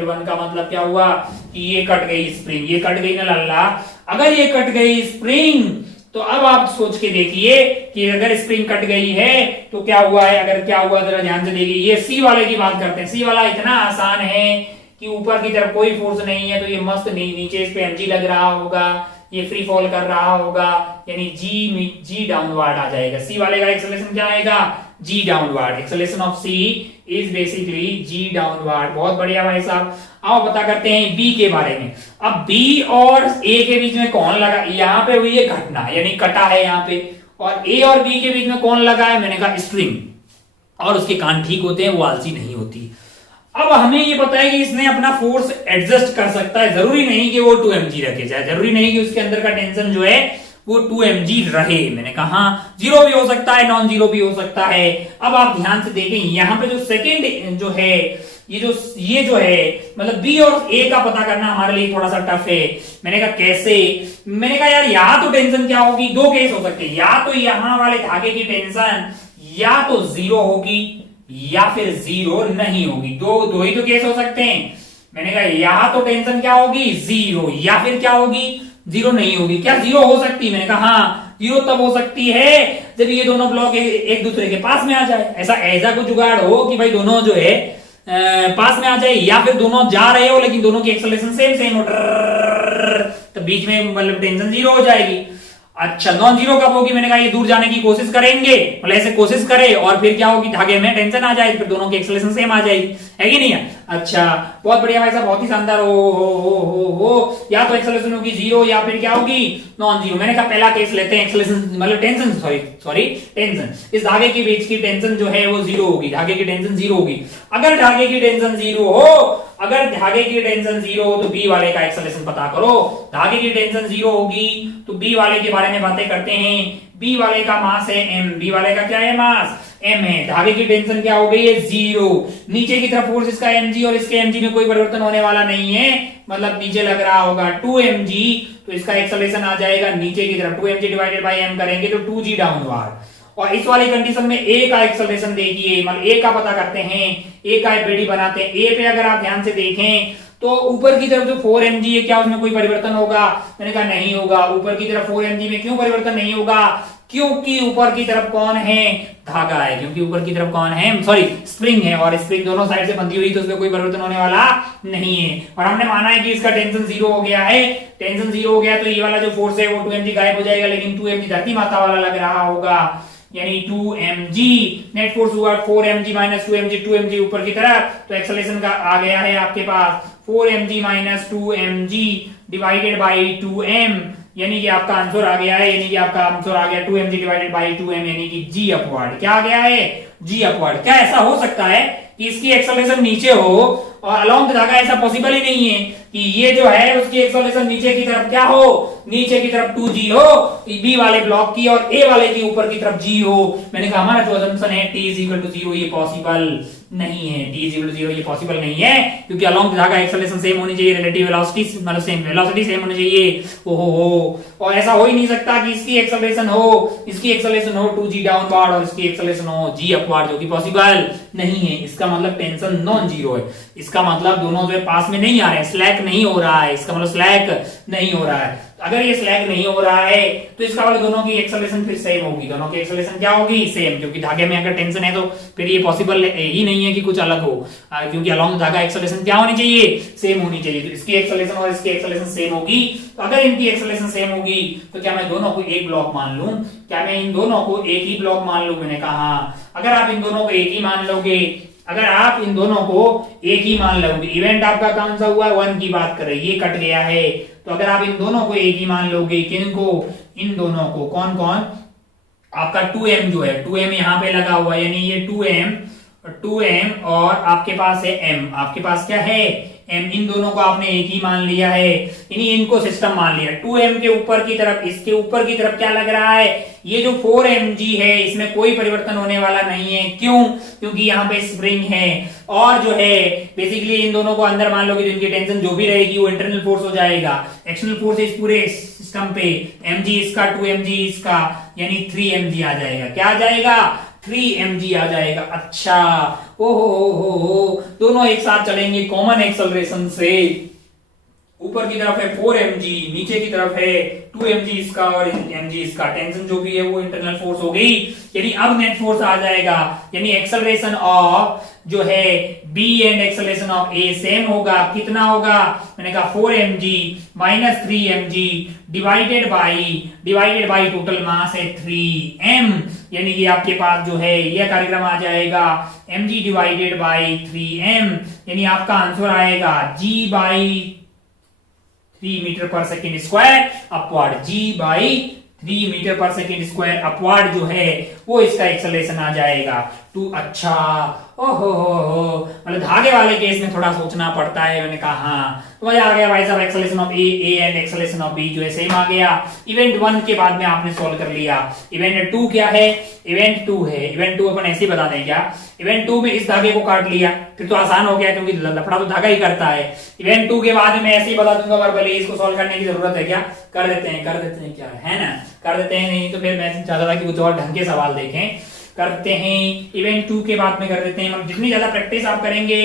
1 का मतलब क्या हुआ कि ये कट गई स्प्रिंग। ये कट गई ना लल्ला। अगर ये कट गई स्प्रिंग तो अब आप सोच के देखिए कि अगर स्प्रिंग कट गई है तो क्या हुआ है। अगर क्या हुआ जरा ध्यान से देखिए। ये सी वाले की बात करते हैं। सी वाला इतना आसान है कि ऊपर की तरफ कोई फोर्स नहीं है तो ये मस्त नीचे इस पे mg लग रहा होगा, ये फ्री फॉल कर रहा होगा, यानी जी डाउनवर्ड आ जाएगा। सी वाले का एक्सेलरेशन क्या आएगा? G downward. Acceleration of C is basically G downward. बहुत बढ़िया भाई साहब। अब पता करते हैं बी के बारे में। अब बी और ए के बीच में कौन लगा? यहाँ पे हुई है घटना, यानी कटा है यहाँ पे। और ए और बी के बीच में कौन लगा है? मैंने कहा स्ट्रिंग। और उसके कान ठीक होते हैं, वो आलसी नहीं होती। अब हमें ये पता है कि इसने अपना फोर्स एडजस्ट कर सकता है। जरूरी नहीं कि वो 2mg रखे जाए, जरूरी नहीं कि उसके अंदर का टेंशन जो है वो 2mg रहे। मैंने कहा 0 भी हो सकता है, नॉन 0 भी हो सकता है। अब आप ध्यान से देखें, यहाँ पे जो सेकेंड जो है ये जो है मतलब बी और ए का पता करना हमारे लिए थोड़ा सा टफ है। मैंने कहा कैसे? मैंने कहा यार यहाँ तो टेंशन क्या होगी? 2 केस हो सकते हैं। या तो यहाँ वाले धागे की टेंशन या तो 0 होगी या फिर 0 नहीं होगी। दो ही तो केस हो सकते हैं। मैंने कहा यहाँ तो टेंशन क्या होगी? 0, या फिर क्या होगी? 0 नहीं होगी। क्या 0 हो सकती है? मैंने कहा हाँ, 0 तब हो सकती है जब ये दोनों ब्लॉक एक दूसरे के पास में आ जाए। ऐसा कुछ जुगाड़ हो कि भाई दोनों जो है पास में आ जाए, या फिर दोनों जा रहे हो लेकिन दोनों की एक्सेलरेशन सेम हो, तो बीच में मतलब टेंशन 0 हो जाएगी। अच्छा नॉन 0 कब होगी? मैंने कहा ये दूर जाने की कोशिश करेंगे, मतलब ऐसे कोशिश करे और फिर क्या होगी? धागे में टेंशन आ जाए, फिर दोनों की एक्सेलरेशन सेम आ जाएगी। है कि नहीं है? अच्छा, बहुत बढ़िया भाई साहब, बहुत ही शानदार। हो या तो एक्सेलरेशन होगी जीरो या फिर क्या होगी, नॉन जीरो। मैंने कहा पहला केस लेते हैं, एक्सेलरेशन मतलब टेंशन, सॉरी टेंशन, इस धागे के बीच की टेंशन जो है वो जीरो होगी, धागे की टेंशन जीरो होगी। अगर धागे की टेंशन जीरो हो, अगर धागे की टेंशन जीरो हो तो बी वाले का एक्सेलरेशन पता करो। धागे की टेंशन जीरो होगी तो बी वाले के बारे में बातें करते हैं। बी वाले का मास है m, बी वाले का क्या है, मास m है। धागे की टेंशन क्या हो गई है, जीरो। नीचे की तरफ फोर्स इसका mg और इसके mg में कोई परिवर्तन होने वाला नहीं है, मतलब नीचे लग रहा होगा 2mg, तो इसका एक्सेलरेशन आ जाएगा नीचे की तरफ 2mg डिवाइडेड बाय m करेंगे तो 2g डाउनवर्ड। और इस वाली कंडीशन में ए का एक्सेलरेशन देखिए, मतलब ए का पता करते हैं, ए का एफबीडी बनाते हैं। ए पे अगर आप ध्यान से देखें तो ऊपर की तरफ जो 4mg है क्या उसमें कोई परिवर्तन होगा, मैंने कहा नहीं होगा। ऊपर की तरफ 4mg में क्यों परिवर्तन नहीं होगा, क्योंकि ऊपर की तरफ कौन है, धागा है। क्योंकि ऊपर की तरफ कौन है, सॉरी स्प्रिंग है, और स्प्रिंग दोनों साइड से बंधी हुई तो उसमें कोई परिवर्तन होने वाला नहीं है। और हमने माना है कि इसका टेंशन जीरो हो गया है। टेंशन जीरो हो गया तो ये वाला जो फोर्स है वो 2mg गायब हो जाएगा, लेकिन 2mg धरती माता वाला लग रहा होगा, यानी 2mg। नेट फोर्स हुआ 4mg माइनस 2mg, 2mg ऊपर की तरफ, तो एक्सेलरेशन का आ गया है आपके पास 4mg minus 2mg divided by 2m, यानी कि आपका आंसर आ गया है, यानी कि आपका आंसर आ गया 2mg डिवाइडेड बाई 2m, यानी कि g अपवर्ड। क्या आ गया है, g अपवर्ड। क्या ऐसा हो सकता है कि इसकी एक्सेलरेशन नीचे हो और अलोंग द धागा, ऐसा पॉसिबल ही नहीं है कि ये जो है उसकी एक्सेलरेशन नीचे की तरफ क्या हो, नीचे की तरफ 2g हो, बी वाले ब्लॉक की, और ए वाले की ऊपर की तरफ g हो। मैंने कहा हमारा जो असम्पशन है t इज इक्वल टू 0, ये पॉसिबल नहीं है। t इज इक्वल टू 0 ये पॉसिबल नहीं है, क्योंकि अलोंग द धागा एक्सेलरेशन सेम होनी चाहिए, रिलेटिव वेलोसिटी मतलब सेम वेलोसिटी सेम होनी चाहिए। ओहो, और ऐसा हो ही नहीं सकता कि इसकी एक्सेलरेशन हो, इसकी एक्सेलरेशन हो 2g डाउनवर्ड और इसकी एक्सेलरेशन हो g अपवर्ड, जो कि पॉसिबल नहीं है। इसका मतलब टेंशन नॉन जीरो है, इसका मतलब दोनों जो है पास में नहीं आ रहे हैं, स्लैक नहीं हो रहा है, इसका मतलब स्लैक नहीं हो रहा है। अगर ये स्लैग नहीं हो रहा है तो इसका मतलब दोनों की एक्सेलरेशन फिर सेम होगी, दोनों की एक्सेलरेशन क्या होगी, सेम, क्योंकि धागे में अगर टेंशन है तो फिर ये पॉसिबल ही नहीं है कि कुछ अलग हो, क्योंकि अलोंग धागा एक्सेलरेशन क्या होनी चाहिए, सेम होनी चाहिए। तो इसकी एक्सेलरेशन और इसकी एक्सेलरेशन सेम होगी। तो अगर इनकी एक्सेलरेशन सेम होगी तो क्या मैं दोनों को एक ब्लॉक मान लूं, क्या मैं इन दोनों को एक ही ब्लॉक मान लूं, मैंने कहा अगर आप इन दोनों को एक ही मान लोगे, अगर आप इन दोनों को एक ही मान लोगे, इवेंट आपका कौन सा हुआ, 1 की बात करें, ये कट गया है, तो अगर आप इन दोनों को एक ही मान लोगे, किनको, इन दोनों को, कौन कौन, आपका 2m जो है, 2m यहाँ पे लगा हुआ है, यानी ये 2m और आपके पास है m, आपके पास क्या है m, इन दोनों को आपने एक ही मान लिया है, यानी इनको सिस्टम मान लिया। 2m के ऊपर की तरफ, इसके ऊपर की तरफ क्या लग रहा है, ये जो 4mg है इसमें कोई परिवर्तन होने वाला नहीं है। क्यों, क्योंकि यहाँ पे स्प्रिंग है, और जो है बेसिकली इन दोनों को अंदर मान लोगे तो इनकी टेंशन जो भी रहेगी वो इंटरनल फोर्स हो जाएगा। एक्सटर्नल फोर्स इस पूरे सिस्टम पे mg इसका 2mg इसका, यानी 3mg आ जाएगा। क्या आ जाएगा, 3mg आ जाएगा। अच्छा, ओहो, दोनों एक साथ चलेंगे कॉमन एक्सेलरेशन से। ऊपर की तरफ है 4mg, नीचे की तरफ है 2mg इसका और mg इसका, टेंशन जो भी है वो इंटरनल फोर्स हो गई, यानी अब नेट फोर्स आ जाएगा, यानी एक्सेलरेशन ऑफ जो है b and acceleration of a same होगा। कितना होगा, मैंने कहा 4mg minus 3mg divided by total mass है 3m, यानी कि आपके पास जो है यह कार्यक्रम आ जाएगा mg डिवाइडेड बाई 3m, यानी आपका आंसर आएगा g by 3 metre per second square upward, g by 3 metre per second square upward जो है वो इसका एक्सेलरेशन आ जाएगा। तो अच्छा, ओहो मतलब धागे वाले केस में थोड़ा सोचना पड़ता है। मैंने कहा हाँ, तो मजा आ गया भाई साहब। Acceleration of A and acceleration of B जो है सेम आ गया। इवेंट 1 के बाद में आपने सॉल्व कर लिया। इवेंट 2 क्या है, इवेंट 2 है, इवेंट 2 अपन ऐसे ही बता दें क्या, इवेंट 2 में इस धागे को काट लिया, फिर तो आसान हो गया क्योंकि लफड़ा तो धागा ही करता है। इवेंट 2 के बाद में मैं ऐसे ही बता दूंगा, वर्बली इसको सॉल्व करने की जरूरत है क्या, कर देते हैं क्या है ना, कर देते हैं। नहीं तो फिर मैं चाहता था कि कुछ और ढंग के सवाल देखें, करते हैं। इवेंट 2 के बाद में कर देते हैं। जितनी ज्यादा प्रैक्टिस आप करेंगे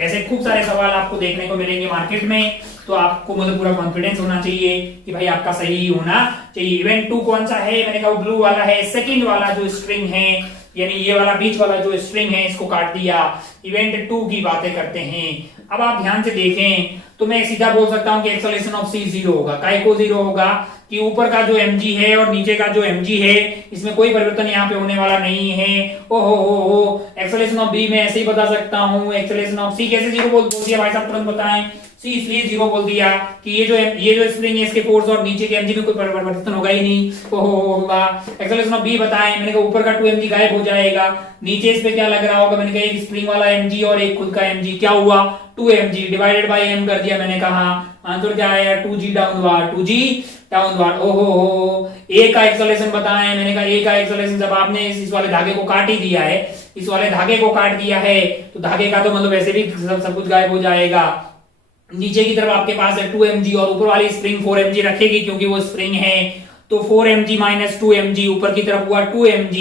ऐसे खूब सारे सवाल आपको देखने को मिलेंगे मार्केट में, तो आपको मतलब पूरा कॉन्फिडेंस होना चाहिए कि भाई आपका सही होना चाहिए। इवेंट 2 कौन सा है, मैंने कहा ब्लू वाला है। सेकंड वाला जो स्ट्रिंग है, यानी ये वाला बीच वाला जो स्प्रिंग है इसको काट दिया। इवेंट 2 की बातें करते हैं। अब आप ध्यान से देखें तो मैं सीधा बोल सकता हूं कि एक्सेलरेशन ऑफ सी 0 होगा। काय को 0 होगा कि ऊपर का जो mg है और नीचे का जो mg है इसमें कोई परिवर्तन यहाँ पे होने वाला नहीं है। ओहो एक्सेलरेशन ऑफ बी मैं ऐसे ही बता सकता हूँ। एक्सेलरेशन ऑफ सी कैसे 0 बोल दिया भाई साहब, तुरंत बताएं। सी इसलिए 0 बोल दिया कि ये जो स्प्रिंग है इसके फोर्स और नीचे के mg में कोई परिवर्तन होगा ही नहीं। होगा। एक्सेलरेशन ऑफ बी बताएं, मैंने कहा ऊपर का 2mg गायब हो जाएगा, नीचे इस पे क्या लग रहा होगा, मैंने कहा एक स्प्रिंग वाला mg और एक खुद का mg, क्या हुआ 2mg डिवाइडेड बाय m कर दिया मैंने कहा। आंसर क्या आया 2g डाउनवर्ड, 2g डाउनवर्ड। ओहो ए का एक्सेलरेशन बताएं, मैंने कहा ए का एक्सेलरेशन जब आपने इस वाले धागे को काट ही दिया है, इस वाले धागे को काट दिया है तो धागे का तो मतलब वैसे भी सब कुछ गायब हो जाएगा। नीचे की तरफ आपके पास है 2mg और ऊपर वाली स्प्रिंग 4mg रखेगी क्योंकि वो स्प्रिंग है, तो 4mg माइनस 2mg ऊपर की तरफ हुआ 2mg,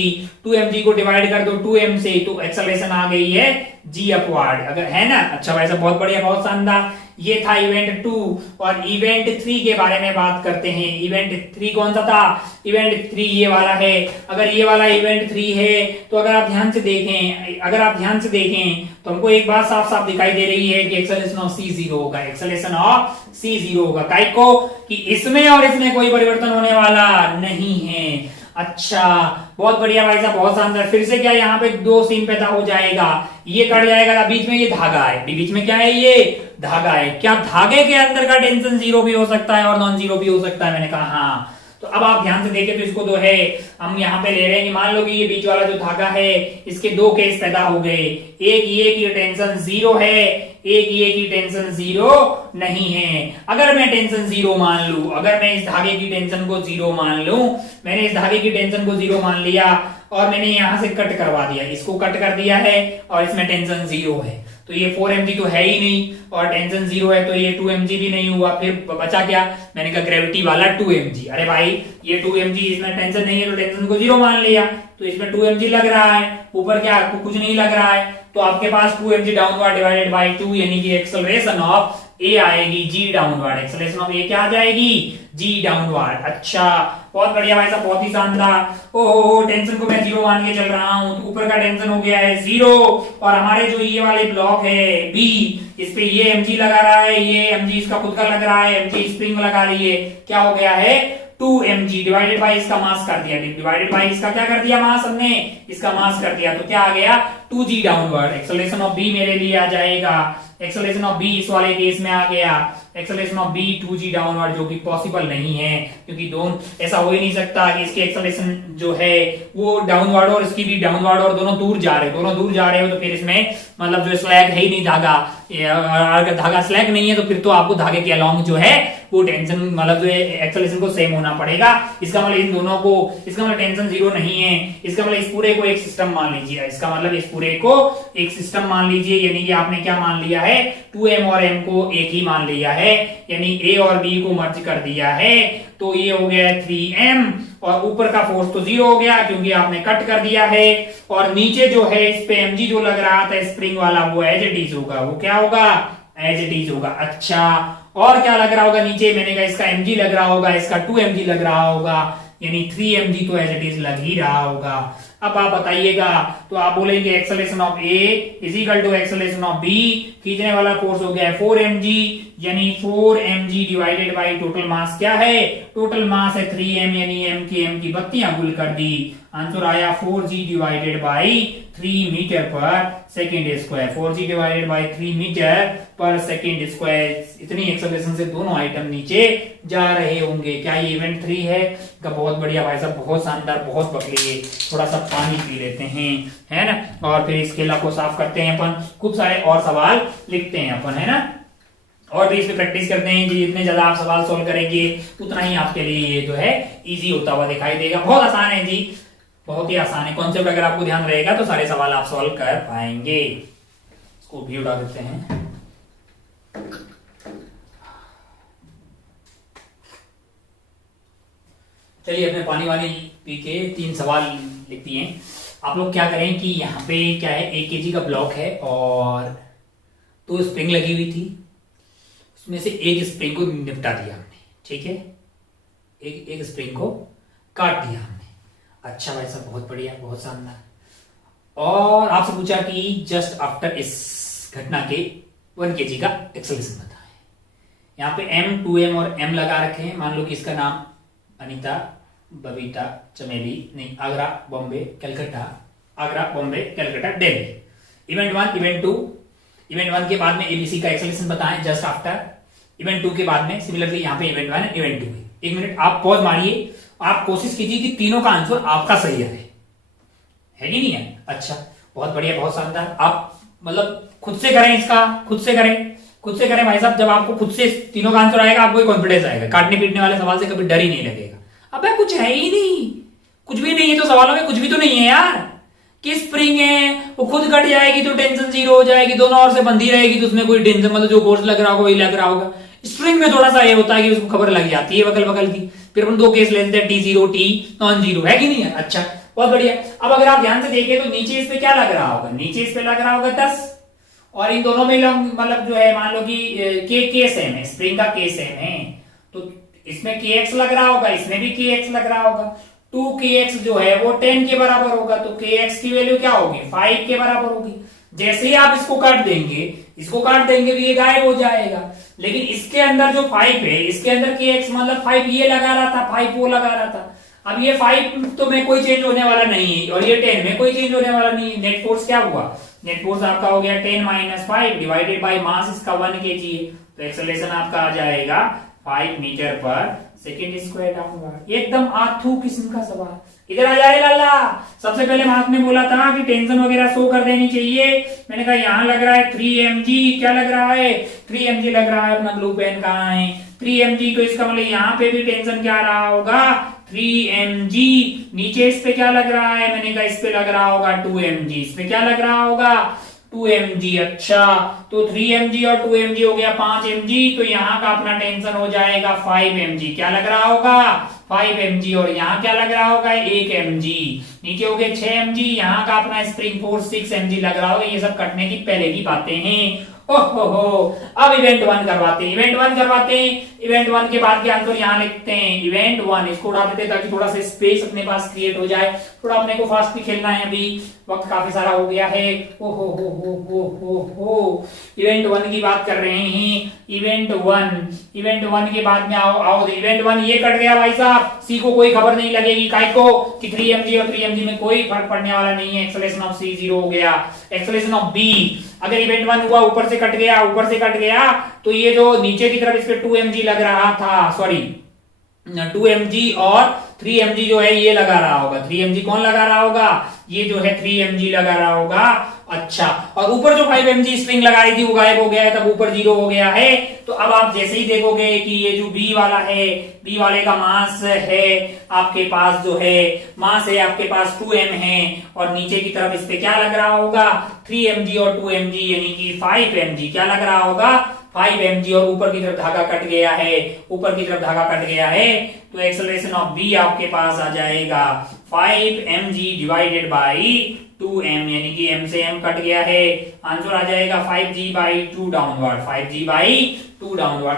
2mg को डिवाइड कर दो 2m से तो एक्सेलरेशन आ गई है g अपवर्ड, अगर है ना। अच्छा भाई साहब बहुत बढ़िया, बहुत शानदार। ये था इवेंट 2 और इवेंट 3 के बारे में बात करते हैं। इवेंट 3 कौन सा था? इवेंट 3 ये वाला है। अगर ये वाला इवेंट 3 है तो अगर आप ध्यान से देखें तो हमको एक बात साफ साफ दिखाई दे रही है कि एक्सेलरेशन ऑफ सी 0 होगा। एक्सेलरेशन ऑफ सी 0 होगा। काय को कि इसमें और इसमें कोई परिवर्तन होने वाला नहीं है। अच्छा बहुत बढ़िया भाई साहब, बहुत शानदार। फिर से क्या यहाँ पे 2 सीन पैदा हो जाएगा, ये कट जाएगा, बीच में ये धागा है, बीच में क्या है ये धागा है। क्या धागे के अंदर का टेंशन 0 भी हो सकता है और नॉन 0 भी हो सकता है? मैंने कहा हाँ। तो अब आप ध्यान से देखें तो इसको 2 है, हम यहाँ पे ले रहे हैं कि मान लो कि ये बीच वाला जो धागा है इसके 2 केस पैदा हो गए। एक ये कि टेंशन 0 है, एक ये की टेंशन 0 नहीं है। अगर मैं टेंशन 0 मान लूं, अगर मैं इस धागे की टेंशन को 0 मान लूं, मैंने इस धागे की टेंशन को 0 मान लिया और मैंने यहां से कट करवा दिया, इसको कट कर दिया है और इसमें टेंशन 0 है, तो ये 4mg तो है ही नहीं और टेंशन 0 है तो ये 2mg भी नहीं हुआ। फिर बचा क्या? मैंने कहा ग्रेविटी वाला 2mg। अरे भाई ये 2mg, इसमें टेंशन नहीं है तो टेंशन को 0 मान लिया, तो इसमें 2mg लग रहा है, ऊपर क्या कुछ नहीं लग रहा है, तो आपके पास 2mg डाउनवर्ड डिवाइडेड बाय 2 यानी कि एक्सेलरेशन ऑफ ए आएगी g डाउनवर्ड। एक्सेलरेशन ऑफ ए क्या आ जाएगी? g downward. अच्छा बहुत बढ़िया भाई साहब, बहुत ही शानदार। ओहो टेंशन को मैं 0 मान के चल रहा हूं तो ऊपर का टेंशन हो गया है 0 और हमारे जो ये वाले ब्लॉक है बी, इस पे ये mg लगा रहा है, ये mg इसका खुद का लग रहा है, mg स्प्रिंग लगा रही है, क्या हो गया है 2mg डिवाइडेड बाय इसका मास कर दिया, डिवाइडेड बाय इसका क्या कर दिया मास, हमने इसका मास कर दिया, तो क्या आ गया 2g downward. Acceleration of B मेरे लिए आ जाएगा, एक्सेलरेशन ऑफ बी इस वाले केस में आ गया, acceleration of B 2g downward, जो कि पॉसिबल नहीं है क्योंकि दोनों ऐसा हो ही नहीं सकता कि इसकी एक्सेलरेशन जो है वो डाउनवर्ड और इसकी भी डाउनवर्ड और दोनों दूर जा रहे हो तो फिर इसमें मतलब जो स्लैग है ही नहीं धागा, अगर धागा स्लैग नहीं है तो फिर तो आपको धागे के अलोंग जो है वो टेंशन मतलब जो एक्सेलरेशन को सेम होना पड़ेगा। इसका मतलब इन दोनों को, इसका मतलब टेंशन 0 नहीं है, इसका मतलब इस पूरे को एक सिस्टम मान लीजिए, इसका मतलब इस पूरे को एक सिस्टम मान लीजिए, यानी कि आपने क्या मान लिया है 2m और m को एक ही मान लिया है, यानी a और b को मर्ज कर दिया है, तो ये हो गया 3m और ऊपर का फोर्स तो 0 हो गया क्योंकि आपने कट कर दिया है, और नीचे जो है इस पे mg जो लग रहा था स्प्रिंग वाला वो एज इट इज होगा, वो क्या होगा एज इट इज होगा। अच्छा और क्या लग रहा होगा नीचे, मैंने कहा इसका mg लग रहा होगा, इसका 2mg लग रहा होगा, यानी 3mg तो एज इट इज लग ही रहा होगा। अब आप बताइएगा तो आप बोलेंगे acceleration of A is equal to acceleration of B, खींचने वाला फोर्स हो गया है 4mg, यानी 4mg divided by total mass क्या है, टोटल मास है 3m, यानी m की बत्तियां गुल कर दी, आंसर आया 4g divided by 3 metre per second square, 4g divided by 3 metre per second square. इतनी एक्सेलरेशन से दोनों आइटम नीचे जा रहे होंगे। क्या ये इवेंट 3 है? का बहुत बढ़िया भाई साहब, बहुत शानदार, बहुत बकली। थोड़ा सा पानी पी लेते हैं, है ना, और फिर इस खेला को साफ करते हैं अपन, खूब सारे और सवाल लिखते हैं अपन, है ना, और भी इस पे प्रैक्टिस करते हैं कि जितने ज्यादा आप सवाल सॉल्व करेंगे उतना ही आपके लिए ये जो है इजी होता हुआ दिखाई देगा। बहुत आसान है जी, बहुत ही आसान है। कॉन्सेप्ट अगर आपको ध्यान रहेगा तो सारे सवाल आप सॉल्व कर पाएंगे। इसको भी उड़ा देते हैं। चलिए अपने पानी वानी पी के 3 सवाल लिख दिए। आप लोग क्या करें कि यहाँ पे क्या है 1 kg का ब्लॉक है और 2 स्प्रिंग लगी हुई थी, उसमें से एक स्प्रिंग को निपटा दिया हमने, ठीक है, एक स्प्रिंग को काट दिया हमने। अच्छा भाई साहब बहुत बढ़िया, बहुत शानदार। और आपसे पूछा कि जस्ट आफ्टर इस घटना के 1 kg का एक्सेलरेशन बताएं। यहाँ पे m 2m और m लगा रखे हैं। मान लो कि इसका नाम अनीता, बबीता, चमेली, नहीं, Agra, Bombay, Calcutta, Agra, Bombay, Calcutta, Delhi. Event 1, event 2, event 1 के बाद में एबीसी का एक्सेलरेशन बताएं जस्ट आफ्टर। इवेंट 2 के बाद में सिमिलरली यहाँ पे इवेंट 1, इवेंट 2 है। 1 मिनट आप पॉज मारिए, आप कोशिश कीजिए कि तीनों का आंसर आपका सही है कि नहीं है। अच्छा, बहुत बढ़िया, बहुत शानदार। आप मतलब खुद से करें, इसका खुद से करें भाई साहब। जब आपको खुद से तीनों का आंसर आएगा, आपको कॉन्फिडेंस आएगा। काटने पीटने वाले सवाल से कभी डर ही नहीं लगेगा। अबे कुछ है ही नहीं, कुछ भी नहीं है तो सवालों में कुछ भी तो नहीं है यार। कि स्प्रिंग है वो खुद कट जाएगी तो टेंशन जीरो हो जाएगी, दोनों ओर से बंधी रहेगी तो उसमें कोई टेंशन, मतलब जो फोर्स लग रहा होगा वही लग रहा होगा। स्प्रिंग में थोड़ा सा ये होता है कि उसको खबर लग जाती है बगल बगल की। फिर अपन 2 केस लेते हैं, T0, T नॉन जीरो, है कि नहीं है। अच्छा, बहुत बढ़िया। अब अगर आप ध्यान से देखें तो नीचे इस पे क्या लग रहा होगा, नीचे इस पे लग रहा होगा 10, और इन दोनों में मतलब जो है मान लो कि के सेम है, स्प्रिंग का के सेम है, तो इसमें kx लग रहा होगा, इसमें भी kx लग रहा होगा। 2kx जो है वो 10 के बराबर होगा, तो kx की वैल्यू क्या होगी, 5 के बराबर होगी। जैसे ही आप इसको काट देंगे तो ये गायब हो जाएगा। लेकिन इसके अंदर जो 5 है, इसके अंदर kx मतलब 5 ये लगा रहा था, 5 वो लगा रहा था। अब ये 5 तो में कोई चेंज होने वाला नहीं है, और ये 10 में कोई चेंज होने वाला नहीं है। नेट फोर्स क्या हुआ, नेट फोर्स आपका हो गया 10 - 5 डिवाइडेड बाय मास इसका 1 kg है, तो एक्सेलरेशन आपका आ जाएगा 5 metre per second square downward. एकदम आथू किस्म का सवाल। इधर आ जाए लाला। सबसे पहले आपने बोला था कि टेंशन वगैरह शो कर देनी चाहिए। मैंने कहा यहाँ लग रहा है 3 mg, क्या लग रहा है 3 mg लग रहा है। अपना ब्लू पेन कहाँ है, 3 mg, तो इसका मतलब यहाँ पे भी टेंशन क्या रहा होगा 3 mg। नीचे इस पे क्या लग रहा है, मैंने कहा इस पे लग रहा होगा 2 mg, इस पे क्या लग रहा होगा 2 mg। अच्छा, तो 3 mg और 2 mg हो गया 5 mg, तो यहाँ का अपना टेंशन हो जाएगा 5 mg। क्या लग रहा होगा 5 mg, और यहाँ क्या लग रहा होगा 1 mg। नीचे हो गए 6 mg, यहाँ का अपना स्प्रिंग फोर्स 6 mg लग रहा होगा। ये सब कटने की पहले की बातें हैं। ओहो, अब इवेंट 1 करवाते हैं, इवेंट 1 के बाद के आंसर यहाँ लिखते हैं। इवेंट 1 इसको उड़ा देते ताकि थोड़ा सा स्पेस अपने पास क्रिएट हो जाए। थोड़ा अपने को फास्ट भी खेलना है, अभी वक्त काफी सारा हो गया है। ओहो हो, इवेंट 1 की बात कर रहे हैं। इवेंट 1 के बाद में आओ इवेंट 1 ये कट गया भाई साहब। सी को कोई खबर नहीं लगेगी, काय को कि 3 mg और 3 mg में कोई फर्क पड़ने वाला नहीं है। एक्सेलरेशन ऑफ सी 0 हो गया। एक्सेलरेशन ऑफ बी, अगर इवेंट 1 हुआ ऊपर से कट गया तो ये जो नीचे की तरफ इस पे 2 mg लग रहा था, सॉरी 2 mg और 3 mg जो है ये लगा रहा होगा। 3 mg कौन लगा रहा होगा, ये जो है 3 mg लगा रहा होगा। अच्छा, और ऊपर जो 5 mg स्ट्रिंग लगाई थी वो गायब हो गया है, तब ऊपर 0 हो गया है। तो अब आप जैसे ही देखोगे कि ये जो बी वाला है, बी वाले का मास है आपके पास, जो है मास है आपके पास 2m है, और नीचे की तरफ इस पे क्या लग रहा होगा 3 mg और 2 mg यानी कि 5 mg। क्या लग रहा होगा 5 mg, और ऊपर की तरफ धागा कट गया है, तो एक्सेलरेशन ऑफ बी आपके पास आ जाएगा 5 mg डिवाइडेड बाई 2m, यानी कि m से m कट गया है। आंसर आ जाएगा 5g/2 डाउनवर्ड।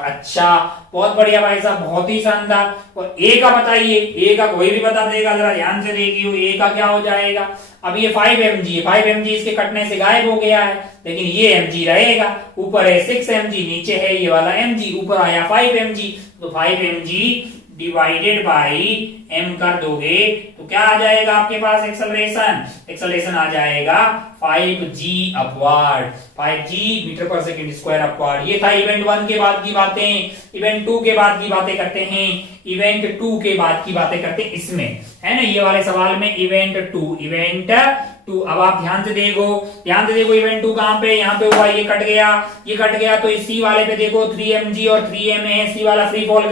अच्छा, बहुत बढ़िया भाई साहब, बहुत ही शानदार। और ए का बताइए, ए का कोई भी बता देगा, जरा ध्यान से देखियो ए का क्या हो जाएगा। अब ये 5 mg इसके कटने से गायब हो गया है, लेकिन ये mg रहेगा। ऊपर है 6 mg, नीचे है ये वाला mg, ऊपर आया 5 mg, तो 5 mg डिवाइडेड बाई m कर दोगे तो क्या आ जाएगा आपके पास एक्सेलरेशन आ जाएगा 5g अपवर्ड, 5g मीटर पर सेकंड स्क्वायर अपवर्ड। ये था इवेंट 1 के बाद की बातें। इवेंट 2 के बाद की बातें करते हैं। इवेंट 2 के बाद की बातें करते हैं, इसमें है ना ये वाले सवाल में इवेंट 2। अब आप ध्यान से देखो इवेंट 2 कहां पे, यहाँ पे हुआ, ये कट गया तो इस सी वाले पे देखो 3 mg और 3 m है। सी वाला फ्री फॉल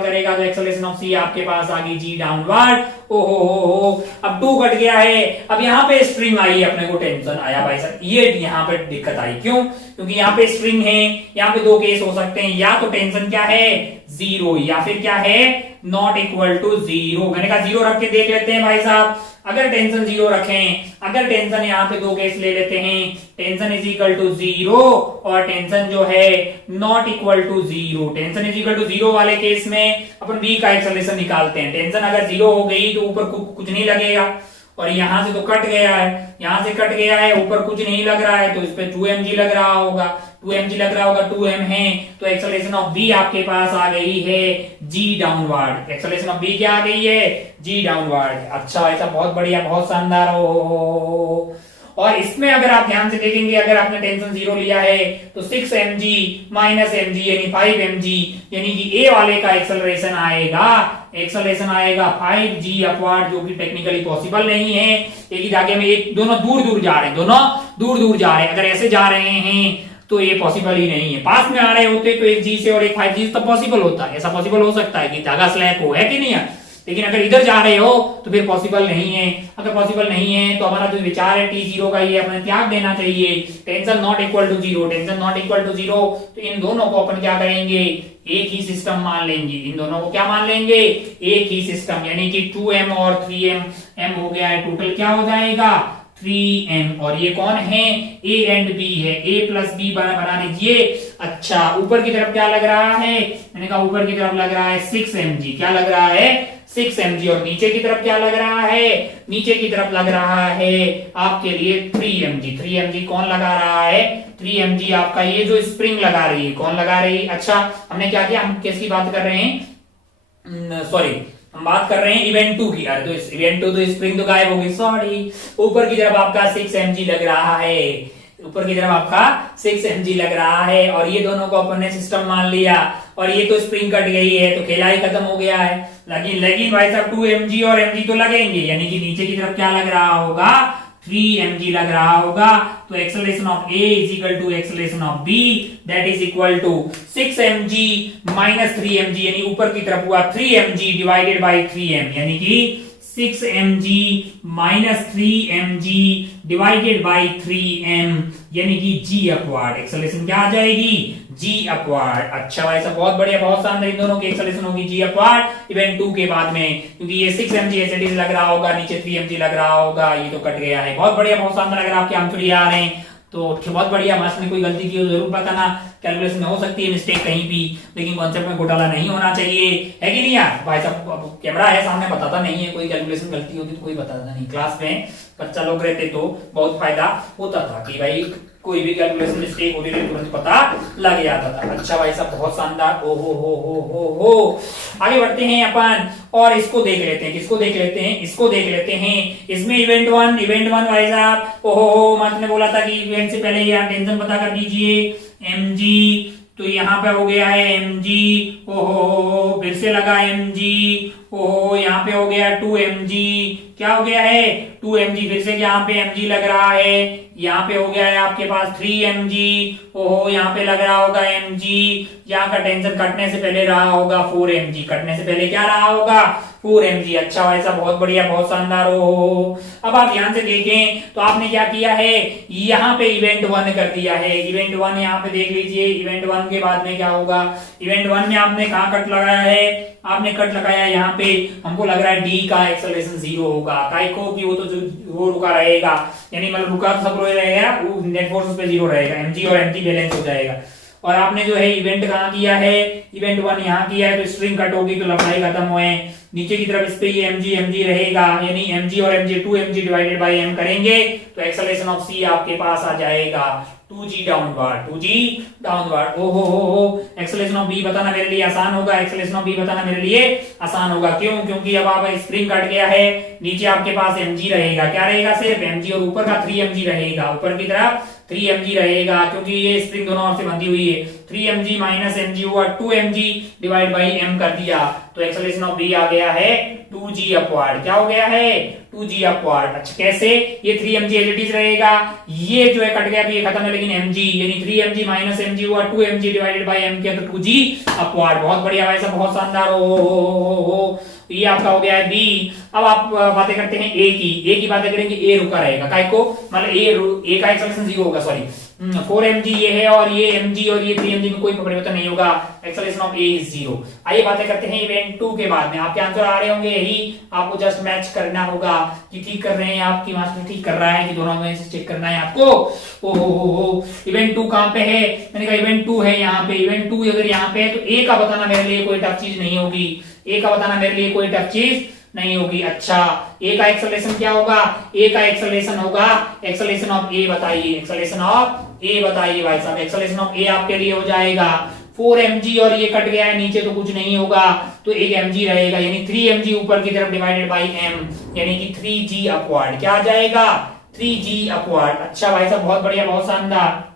करेगा, तो एक्सेलरेशन ऑफ सी आपके पास आ गई g डाउनवर्ड। ओहो, अब 2 कट गया है। अब यहाँ पे स्प्रिंग आई, अपने को टेंशन आया भाई साहब, ये यहाँ पे दिक्कत आई। क्यों? क्योंकि यहाँ पे स्प्रिंग है। यहाँ पे 2 केस हो सकते हैं, या तो टेंशन क्या है 0, या फिर क्या है नॉट इक्वल टू 0। मैंने कहा 0 रख के देख लेते हैं भाई साहब। अगर टेंशन 0 रखें, अगर टेंशन यहाँ पे 2 केस ले लेते हैं, टेंशन इज इक्वल टू 0 और टेंशन जो है not equal to 0। Tension is equal to 0 वाले केस में अपन बी का एक्सेलरेशन निकालते हैं। टेंशन अगर 0 हो गई तो ऊपर कुछ नहीं लगेगा, और यहाँ से तो कट गया है, यहाँ से कट गया है, ऊपर कुछ नहीं लग रहा है तो इस पे 2mg लग रहा होगा, 2mg लग रहा होगा, 2m है तो एक्सेलरेशन ऑफ b आपके पास आ गई है g downward. Acceleration of b क्या आ गई है? g downward. अच्छा, ऐसा बहुत बढ़िया, बहुत शानदार हो। और इसमें अगर आप ध्यान से देखेंगे, अगर आपने टेंशन 0 लिया है तो 6mg माइनस mg यानी 5mg, यानी कि ए वाले का एक्सेलरेशन आएगा 5g अपवर्ड, जो कि टेक्निकली पॉसिबल नहीं है। एक ही धागे में एक दोनों दूर दूर जा रहे हैं, दोनों दूर दूर जा रहे हैं। अगर ऐसे जा रहे हैं तो ये पॉसिबल ही नहीं है। पास में आ रहे होते तो एक जी से और एक 5g तब पॉसिबल होता है, ऐसा पॉसिबल हो सकता है कि धागा स्लैक हो, है कि नहीं है? लेकिन अगर इधर जा रहे हो तो फिर पॉसिबल नहीं है। अगर पॉसिबल नहीं है तो हमारा जो विचार है T0 का, ये अपने त्याग देना चाहिए। Tension not equal to 0, tension not equal to 0, तो इन दोनों को अपन क्या करेंगे? एक ही सिस्टम मान लेंगे। इन दोनों को क्या मान लेंगे? एक ही सिस्टम, यानी कि 2m और 3m, m हो गया है टोटल, क्या हो जाएगा? 3m। और ये कौन है? a एंड b है, a प्लस b बना लीजिए। अच्छा, ऊपर की तरफ क्या लग रहा है? मैंने कहा ऊपर की तरफ लग रहा है 6mg। क्या लग रहा है? 6mg। और नीचे की तरफ क्या लग रहा है? नीचे की तरफ लग रहा है आपके लिए 3mg। 3mg कौन लगा रहा है? 3mg आपका ये जो स्प्रिंग लगा रही है, कौन लगा रही है? अच्छा, हमने क्या किया? हम किसकी बात कर रहे हैं? सॉरी, हम बात कर रहे हैं इवेंट 2 की। अरे तो इवेंट 2 तो स्प्रिंग तो गायब हो गई, सॉरी। ऊपर की तरफ आपका 6mg लग रहा है, ऊपर की तरफ आपका 6mg लग रहा है, और ये दोनों को अपन ने सिस्टम मान लिया। और ये तो स्प्रिंग कट गई है तो खेला ही खत्म हो गया है। लेकिन भाई साहब 2mg और mg तो लगेंगे, यानी कि नीचे की तरफ क्या लग रहा होगा? 3mg लग रहा होगा। तो acceleration of A is equal to acceleration of B, that is equal to 6mg minus 3mg, यानी ऊपर की तरफ हुआ 3mg डिवाइडेड बाई 3m, यानी कि 6mg minus 3mg divided by 3m, यानी कि g अपवर्ड। एक्सेलरेशन क्या आ जाएगी? g upward. अच्छा भाई साहब, बहुत बढ़िया, बहुत शानदार। इन दोनों की एक्सेलरेशन होगी g अपवर्ड इवेंट 2 के बाद में, क्योंकि ये 6mg ऐसे लग रहा होगा, नीचे 3mg लग रहा होगा, ये तो कट गया है। बहुत बढ़िया, बहुत शानदार। अगर आपके आंसर आ रहे हैं तो बहुत बढ़िया। मास्टर ने कोई गलती की हो जरूर बताना, कैलकुलेशन में हो सकती है मिस्टेक कहीं भी, लेकिन कॉन्सेप्ट में घोटाला नहीं होना चाहिए, है कि नहीं यार? भाई साहब कैमरा है सामने, बताता नहीं है, कोई कैलकुलेशन गलती होती तो कोई बताता नहीं। क्लास में बच्चा लोग रहते तो बहुत फायदा होता था कि भाई कोई भी कैलकुलेशन मिस्टेक होती थी तुरंत पता लग जाता था। अच्छा भाई साहब, बहुत शानदार। ओ हो। आगे बढ़ते हैं अपन और इसको देख लेते हैं। किसको देख लेते हैं? इसको देख लेते हैं। इसमें इवेंट वन भाई साहब, ओहो, मास्टर ने बोला था कि इवेंट से पहले यहाँ टेंशन पता कर दीजिए। mg, तो यहाँ पे हो गया है mg, ओहो, फिर से लगा mg, ओहो, यहाँ पे हो गया 2mg, क्या हो गया है? 2mg, फिर से यहाँ पे mg लग रहा है, यहाँ पे हो गया है आपके पास 3mg, ओहो, यहाँ पे लग रहा होगा mg, यहाँ का टेंशन कटने से पहले रहा होगा 4mg, कटने से पहले क्या रहा होगा? 4mg। अच्छा वैसा, बहुत बढ़िया, बहुत शानदार। हो अब आप ध्यान से देखें तो आपने क्या किया है? यहाँ पे इवेंट 1 कर दिया है। इवेंट 1 यहाँ पे देख लीजिए। इवेंट 1 के बाद में क्या होगा? इवेंट 1 में आपने कहाँ कट लगाया है? आपने कट लगाया यहाँ पे। हमको लग रहा है डी का एक्सेलरेशन 0 होगा, काई को कि वो तो वो रुका रहेगा, यानी मतलब रुका तो सब रहेगा, वो नेट फोर्स पे 0 रहेगा, mg और mg बैलेंस हो जाएगा। और आपने जो है इवेंट कहाँ किया है? इवेंट 1 यहाँ किया है, तो स्ट्रिंग कट होगी तो लंबाई खत्म हुए। नीचे की तरफ इस पे ये mg रहेगा, यानी mg और mg 2mg divided by m करेंगे तो एक्सेलरेशन ऑफ c आपके पास आ जाएगा 2g डाउनवर्ड। हो एक्सेलरेशन ऑफ b बताना मेरे लिए आसान होगा। एक्सेलरेशन ऑफ b बताना मेरे लिए आसान होगा। क्यों? क्योंकि अब आप स्प्रिंग कट गया है, नीचे आपके पास mg रहेगा, क्या रहेगा? सिर्फ mg, और ऊपर का 3mg रहेगा, ऊपर की तरफ 3mg रहेगा, क्योंकि ये स्प्रिंग दोनों ओर से बंधी हुई है। 3mg माइनस mg हुआ 2mg डिवाइड बाई m कर दिया, तो एक्सेलरेशन ऑफ b आ गया है 2g अपवर्ड। क्या हो गया है? 2g upward. अच्छा कैसे? ये 3mg एज इट इज रहेगा, ये जो है कट गया तो ये खत्म है, लेकिन mg यानी 3mg माइनस mg हुआ 2mg डिवाइडेड बाई m किया तो 2g अपवर्ड। बहुत बढ़िया भाई साहब, बहुत शानदार। हो ये आपका हो गया है b। अब आप बातें करते हैं a की बातें करेंगे। a रुका रहेगा, काय को मतलब a का एक्सेलरेशन 0 होगा, सॉरी 4mg ये है, और ये mg और ये 3mg में कोई परिवर्तन नहीं होगा, एक्सेलरेशन ऑफ a इज 0। आइए बातें करते हैं इवेंट 2 के बाद में। आपके आंसर आ रहे होंगे, यही आपको जस्ट मैच करना होगा कि ठीक कर रहे हैं आपकी मास्टर ठीक कर रहा है कि दोनों में से चेक करना है आपको। हो इवेंट 2 कहां पे है? मैंने कहा इवेंट 2 है यहाँ पे। इवेंट 2 अगर यहाँ पे है तो a का बताना मेरे लिए कोई टफ चीज नहीं होगी, a का बताना मेरे लिए कोई टफ चीज नहीं होगी। अच्छा, ए का एक्सेलरेशन क्या होगा? ए का एक्सेलरेशन होगा एक्सेलरेशन ऑफ ए, बताइए एक्सेलरेशन ऑफ ए बताइए भाई साहब। एक्सेलरेशन ऑफ ए आपके लिए हो जाएगा 4 mg और ये कट गया है नीचे तो कुछ नहीं होगा, तो 1 mg रहेगा, यानी 3 mg ऊपर की तरफ डिवाइडेड बाई m, यानी कि 3g अपवर्ड। क्या आ जाएगा? 3g upward. अच्छा भाई साहब, बहुत बढ़िया, बहुत शानदार।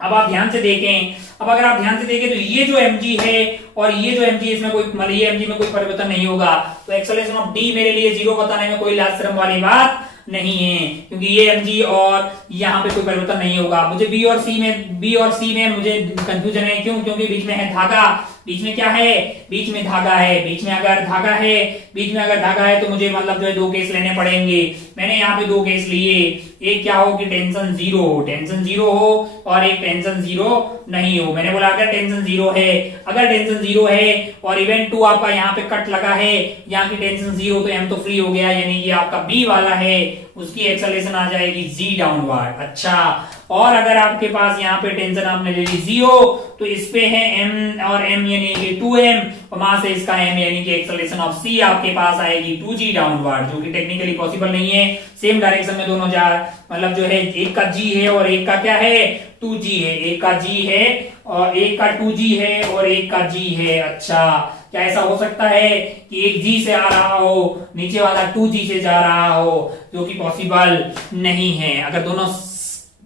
अब आप ध्यान से देखें, अब अगर आप ध्यान से देखें तो ये जो mg है और ये जो mg, इसमें कोई मतलब ये mg में कोई परिवर्तन नहीं होगा, तो एक्सेलरेशन ऑफ d मेरे लिए 0 बताने में कोई लाज शर्म वाली बात नहीं है, क्योंकि ये mg और यहाँ पे कोई परिवर्तन नहीं होगा। मुझे b और c में मुझे कंफ्यूजन है, क्यों? क्योंकि बीच में है धागा। बीच में क्या है? बीच में धागा है। बीच में अगर धागा है तो मुझे मतलब जो है 2 केस लेने पड़ेंगे। मैंने यहाँ पे 2 केस लिए, एक क्या हो कि टेंशन जीरो हो और एक टेंशन जीरो नहीं हो। मैंने बोला अगर टेंशन जीरो है और इवेंट 2 आपका यहाँ पे कट लगा है, यहाँ की टेंशन जीरो, तो m तो फ्री हो गया, यानी कि आपका b वाला है उसकी एक्सेलरेशन आ जाएगी g डाउनवर्ड। अच्छा, और अगर आपके पास यहाँ पे टेंशन आपने ले ली 0, तो इस पे है m और m यानी कि 2m, और वहां से इसका m यानी कि एक्सेलरेशन ऑफ c आपके पास आएगी 2g डाउनवर्ड, जो कि टेक्निकली पॉसिबल नहीं है। सेम डायरेक्शन में दोनों जा, मतलब जो है एक का g है और एक का क्या है? 2g है। एक का g है और एक का 2g है और एक का g है। अच्छा, क्या ऐसा हो सकता है कि एक g से आ रहा हो, नीचे वाला 2g से जा रहा हो? जो कि पॉसिबल नहीं है। अगर दोनों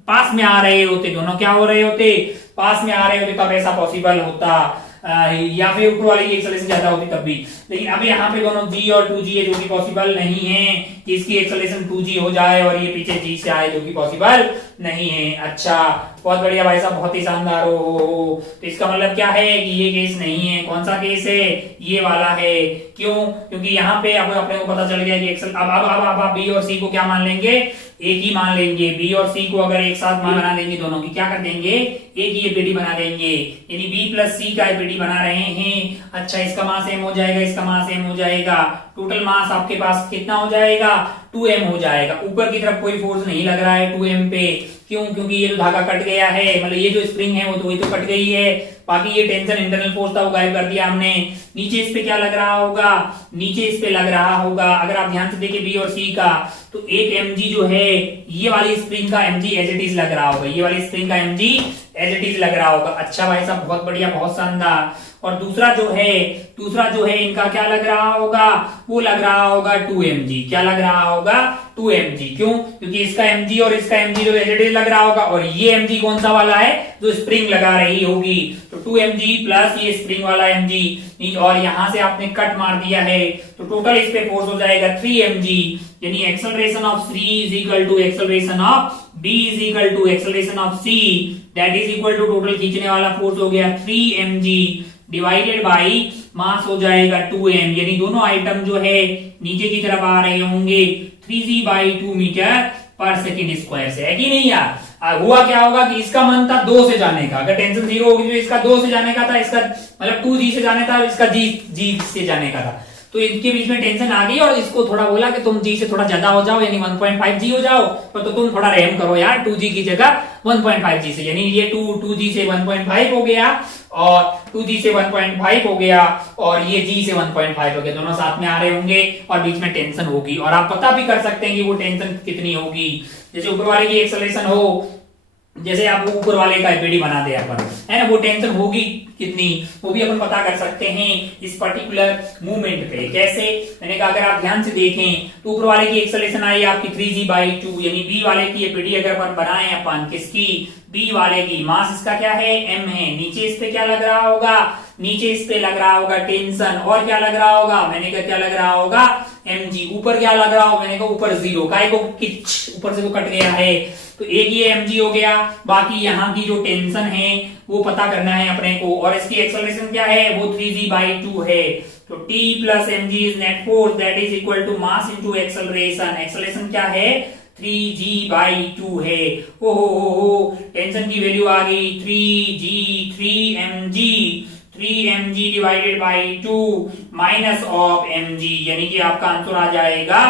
पास में आ रहे होते, दोनों क्या हो रहे होते? पास में आ रहे होते, तब ऐसा पॉसिबल होता, या फिर ऊपर वाले की एक्सेलरेशन ज्यादा होती तब भी। लेकिन अब यहाँ पे दोनों g और 2g है, जो कि पॉसिबल नहीं है कि इसकी एक्सेलरेशन 2g हो जाए और ये पीछे g से आए, जो कि पॉसिबल नहीं है। अच्छा, बहुत बढ़िया भाई साहब, बहुत ही शानदार हो। तो इसका मतलब क्या है कि ये केस नहीं है। कौन सा केस है? ये वाला है। क्यों? क्योंकि यहाँ पे अब अपने को पता चल गया कि एक्सेल अब आप बी और सी को क्या मान लेंगे? एक ही मान लेंगे। बी और सी को अगर एक साथ बना देंगे, दोनों की क्या कर देंगे? एक ही एपीडी बना देंगे, यानी बी प्लस सी का एपीडी बना रहे हैं। अच्छा, इसका मास m हो जाएगा, इसका मास m हो जाएगा, टोटल मास आपके पास कितना हो जाएगा? 2m हो जाएगा। ऊपर की तरफ कोई फोर्स नहीं लग रहा है 2m पे। क्यों? क्योंकि ये जो धागा कट गया है, मतलब ये जो स्प्रिंग है वो तो वही तो कट गई है, बाकी ये टेंशन इंटरनल फोर्स था वो गायब कर दिया हमने। नीचे इस पे क्या लग रहा होगा? नीचे इस पे लग रहा होगा, अगर आप ध्यान से देखें बी और सी का, तो एक mg जो है ये वाली स्प्रिंग का mg एज इट इज लग रहा होगा, ये वाली स्प्रिंग का mg एज इट इज लग रहा होगा। अच्छा भाई साहब, बहुत बढ़िया, बहुत शानदार। और दूसरा जो है इनका क्या लग रहा होगा? वो लग रहा होगा 2mg। क्या लग रहा होगा? 2mg। क्यों? क्योंकि इसका mg और इसका mg जो एज इट इज लग रहा होगा, और ये mg कौन सा वाला है? जो स्प्रिंग लगा रही होगी, तो 2mg प्लस ये स्प्रिंग वाला mg, और यहां से आपने कट मार दिया है, तो टोटल इस पे फोर्स हो जाएगा 3mg, यानी acceleration of 3 is equal to acceleration of b is equal to acceleration of c, that is equal to total खींचने वाला फोर्स हो गया 3mg डिवाइडेड बाई मास हो जाएगा 2m, यानी दोनों आइटम जो है नीचे की तरफ आ रहे होंगे 3g/2 metre per second square से। है कि नहीं यार? हुआ क्या होगा कि इसका मन था 2 से जाने का, अगर टेंशन 0 होगी तो इसका 2 से जाने का था, इसका मतलब 2g से जाने था, इसका g से जाने का था, तो इनके बीच में टेंशन आ गई और इसको थोड़ा बोला कि तुम g से थोड़ा ज्यादा हो जाओ, यानी 1.5g हो जाओ, तो तुम थोड़ा रहम करो यार, 2g की जगह 1.5g से, यानी ये 2g से 1.5 हो गया और 2g से 1.5 हो गया और ये g से 1.5 हो गया, दोनों साथ में आ रहे होंगे और बीच में टेंशन होगी। और आप पता भी कर सकते हैं कि वो टेंशन कितनी होगी। जैसे ऊपर वाले की एक्सेलरेशन हो, जैसे आप ऊपर वाले का एपीडी बना दे अपन, है ना, वो टेंशन होगी कितनी, वो भी अपन पता कर सकते हैं इस पर्टिकुलर मूवमेंट पे। कैसे? मैंने कहा अगर आप ध्यान से देखें तो ऊपर वाले की एक्सेलरेशन आई आपकी 3g/2, यानी बी वाले की एपीडी अगर अपन बनाए अपन, किसकी? बी वाले की। मास इसका क्या है? m है। नीचे इस पे क्या लग रहा होगा? नीचे इस पे लग रहा होगा टेंशन, और क्या लग रहा होगा? मैंने कहा क्या लग रहा होगा? mg। ऊपर क्या लग रहा होगा? मैंने कहा ऊपर 0, काय को किच ऊपर से तो कट गया है, तो एक ये mg हो गया, बाकी यहाँ की जो टेंशन है वो पता करना है अपने को, और इसकी एक्सेलरेशन क्या है? वो 3g/2 है, तो t plus mg is net force, that is equal to mass into acceleration. Acceleration क्या है? 3g/2 है। हो टेंशन की वैल्यू आ गई 3mg divided by 2 minus of mg, यानी कि आपका आंसर आ जाएगा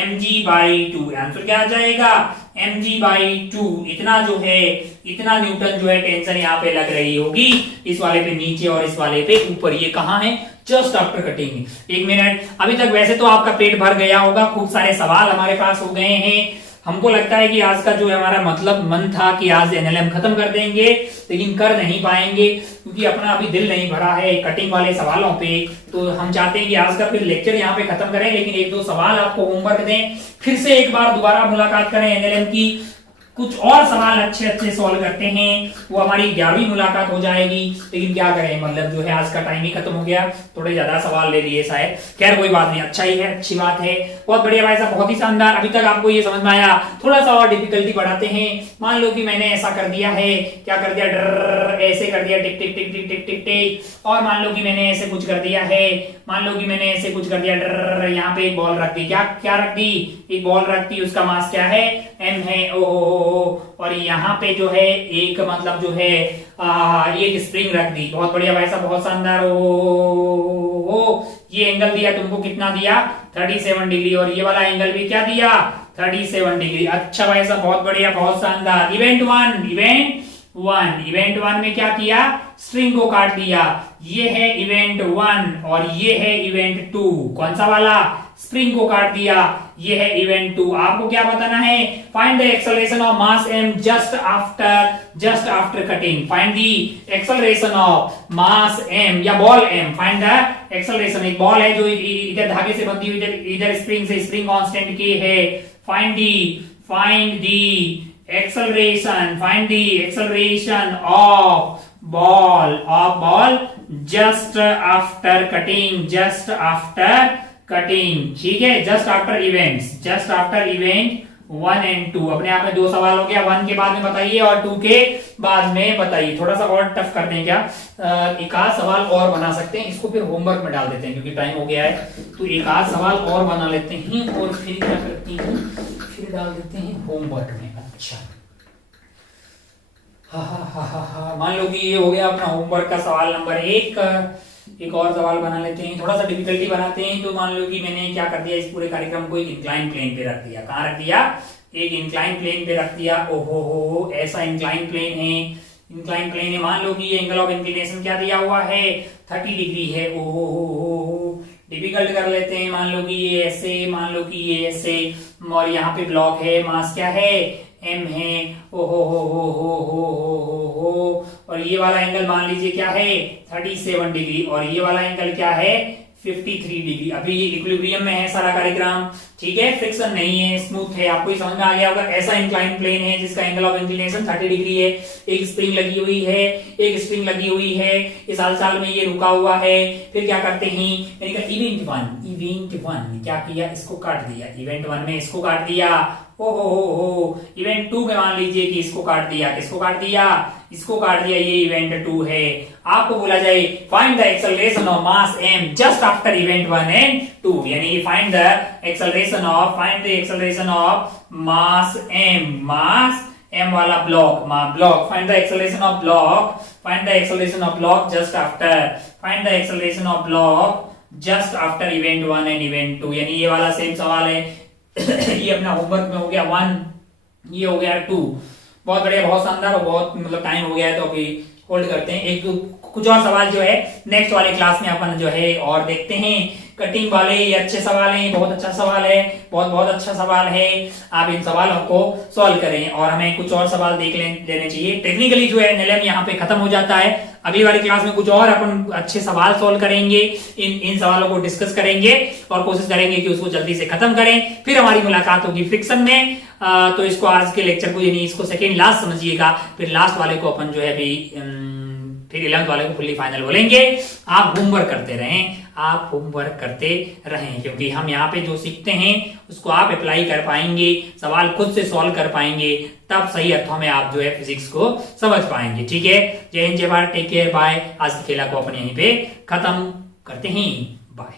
mg/2। आंसर क्या आ जाएगा? mg/2 इतना जो है, इतना न्यूटन जो है टेंशन यहाँ पे लग रही होगी, इस वाले पे नीचे और इस वाले पे ऊपर। ये कहाँ है? Just after cutting. 1 मिनट। अभी तक वैसे तो आपका पेट भर गया होगा, खूब सारे सवाल हमारे पास हो गए हैं। हमको लगता है कि आज का जो हमारा मतलब मन था कि आज एनएलएम खत्म कर देंगे, लेकिन कर नहीं पाएंगे क्योंकि अपना अभी दिल नहीं भरा है कटिंग वाले सवालों पे। तो हम चाहते हैं कि आज का फिर लेक्चर यहाँ पे खत्म करें, लेकिन 1-2 सवाल आपको होमवर्क दें, फिर से एक बार दोबारा मुलाकात करें एनएलएम की, कुछ और सवाल अच्छे अच्छे सॉल्व करते हैं, वो हमारी 11वीं मुलाकात हो जाएगी। लेकिन क्या करें, मतलब जो है आज का टाइम ही खत्म हो गया, थोड़े ज्यादा सवाल ले लिए शायद। खैर कोई बात नहीं, अच्छा ही है, अच्छी बात है। बहुत बढ़िया भाई साहब, बहुत ही शानदार। अभी तक आपको ये समझ में आया? थोड़ा सा और डिफिकल्टी बढ़ाते हैं। मान लो कि मैंने ऐसा कर दिया है, क्या कर दिया, डर ऐसे कर दिया, टिक टिक टिक टिक टिक टिक टिक। और मान लो कि मैंने ऐसे कुछ कर दिया है, मान लो कि मैंने ऐसे कुछ कर दिया, डर यहाँ पे एक बॉल रख दी, क्या क्या रख दी, एक बॉल रख दी, उसका मास क्या है, m है। ओ और यहाँ पे जो है एक मतलब जो है एक स्प्रिंग रख दी। बहुत बढ़िया भाई साहब, बहुत शानदार। ओ ये एंगल दिया तुमको, कितना दिया, 37 डिग्री। और ये वाला एंगल भी क्या दिया, 37 डिग्री। अच्छा भाई साहब, बहुत बढ़िया, बहुत शानदार। इवेंट वन में क्या किया, स्ट्रिंग को काट दिया। ये है इवेंट 1 और ये है इवेंट 2। कौन सा वाला, स्प्रिंग को काट दिया। ये है इवेंट 2। आपको क्या बताना है, find the acceleration of mass m just after cutting. Find the acceleration of mass m या ball m। Find the acceleration, एक बॉल है जो इधर धागे से बंधी हुई, इधर स्प्रिंग से, स्प्रिंग कांस्टेंट k है। Find the acceleration of ball just after cutting. ठीक है, जस्ट आफ्टर इवेंट 1 and 2। अपने आप में 2 सवाल हो गया, 1 के बाद में बताइए और 2 के बाद में बताइए। थोड़ा सा और टफ करते हैं क्या, एक आध सवाल और बना सकते हैं, इसको फिर होमवर्क में डाल देते हैं क्योंकि टाइम हो गया है। तो एक आध सवाल और बना लेते हैं और फिर क्या करते हैं, फिर डाल देते हैं होमवर्क में। अच्छा, मान लो कि ये हो गया अपना होमवर्क का सवाल नंबर 1। एक और सवाल बना लेते हैं, थोड़ा सा डिफिकल्टी बनाते हैं। तो मान लो कि मैंने क्या कर दिया, इस पूरे कार्यक्रम को एक इंक्लाइन प्लेन पे रख दिया। कहाँ रख दिया, एक इंक्लाइन प्लेन पे रख दिया। ओहो हो, ऐसा इंक्लाइन प्लेन है। मान लो कि ये एंगल ऑफ इंक्लिनेशन क्या दिया हुआ है, 30 डिग्री है। ओहो हो, डिफिकल्ट कर लेते हैं। मान लो कि ये ऐसे, मान लो कि ये ऐसे, और यहाँ पे ब्लॉक है, मास क्या है, m है। ओहो हो, और ये वाला एंगल मान लीजिए क्या है, 37 डिग्री, और ये वाला एंगल क्या है, 53 डिग्री। अभी ये इक्विलिब्रियम में है सारा कार्यक्रम, ठीक है, फ्रिक्शन नहीं है, स्मूथ है। आपको समझ में आ गया होगा। ऐसा इंक्लाइन प्लेन है जिसका एंगल ऑफ इंक्लिनेशन 30 डिग्री है। एक स्प्रिंग लगी हुई है, इस हाल में ये रुका हुआ है। फिर क्या करते हैं, मैंने कहा इवेंट वन क्या किया, इसको काट दिया। इवेंट 1 में इसको काट दिया। ओहो, इवेंट 2 में मान लीजिए कि इसको काट दिया। किसको काट दिया, इसको काट दिया। ये इवेंट 2 है। आपको बोला जाए find the acceleration of mass m just after event 1 and 2, यानी find the acceleration of mass m वाला block, find the acceleration of block just after event 1 and event 2, यानी ये वाला सेम सवाल है। ये अपना होमवर्क में हो गया 1, ये हो गया 2। बहुत बढ़िया, बहुत शानदार, और बहुत मतलब टाइम हो गया है तो अभी होल्ड करते हैं। एक कुछ और सवाल जो है नेक्स्ट वाले क्लास में अपन जो है और देखते हैं। कटिंग वाले ये अच्छे सवाल हैं, बहुत अच्छा सवाल है, बहुत अच्छा सवाल है। आप इन सवालों को सॉल्व करें और हमें कुछ और सवाल देख लेने चाहिए। टेक्निकली जो है एनएलएम यहाँ पे खत्म हो जाता है। अगली वाली क्लास में कुछ और अपन अच्छे सवाल सॉल्व करेंगे, इन सवालों को डिस्कस करेंगे और कोशिश करेंगे कि उसको जल्दी से खत्म करें। फिर हमारी मुलाकात होगी फ्रिक्शन में। तो इसको आज के लेक्चर को, यानी इसको सेकेंड लास्ट समझिएगा। फिर लास्ट वाले को अपन जो है अभी फिर 11th वाले को फुल्ली फाइनल बोलेंगे। आप होमवर्क करते रहें, क्योंकि हम यहाँ पे जो सीखते हैं उसको आप अप्लाई कर पाएंगे, सवाल खुद से सॉल्व कर पाएंगे, तब सही अर्थों में आप जो है फिजिक्स को समझ पाएंगे। ठीक है, जय हिंद, जय भारत, टेक केयर, बाय। आज की खेला को अपन यहीं पे खत्म करते हैं, बाय।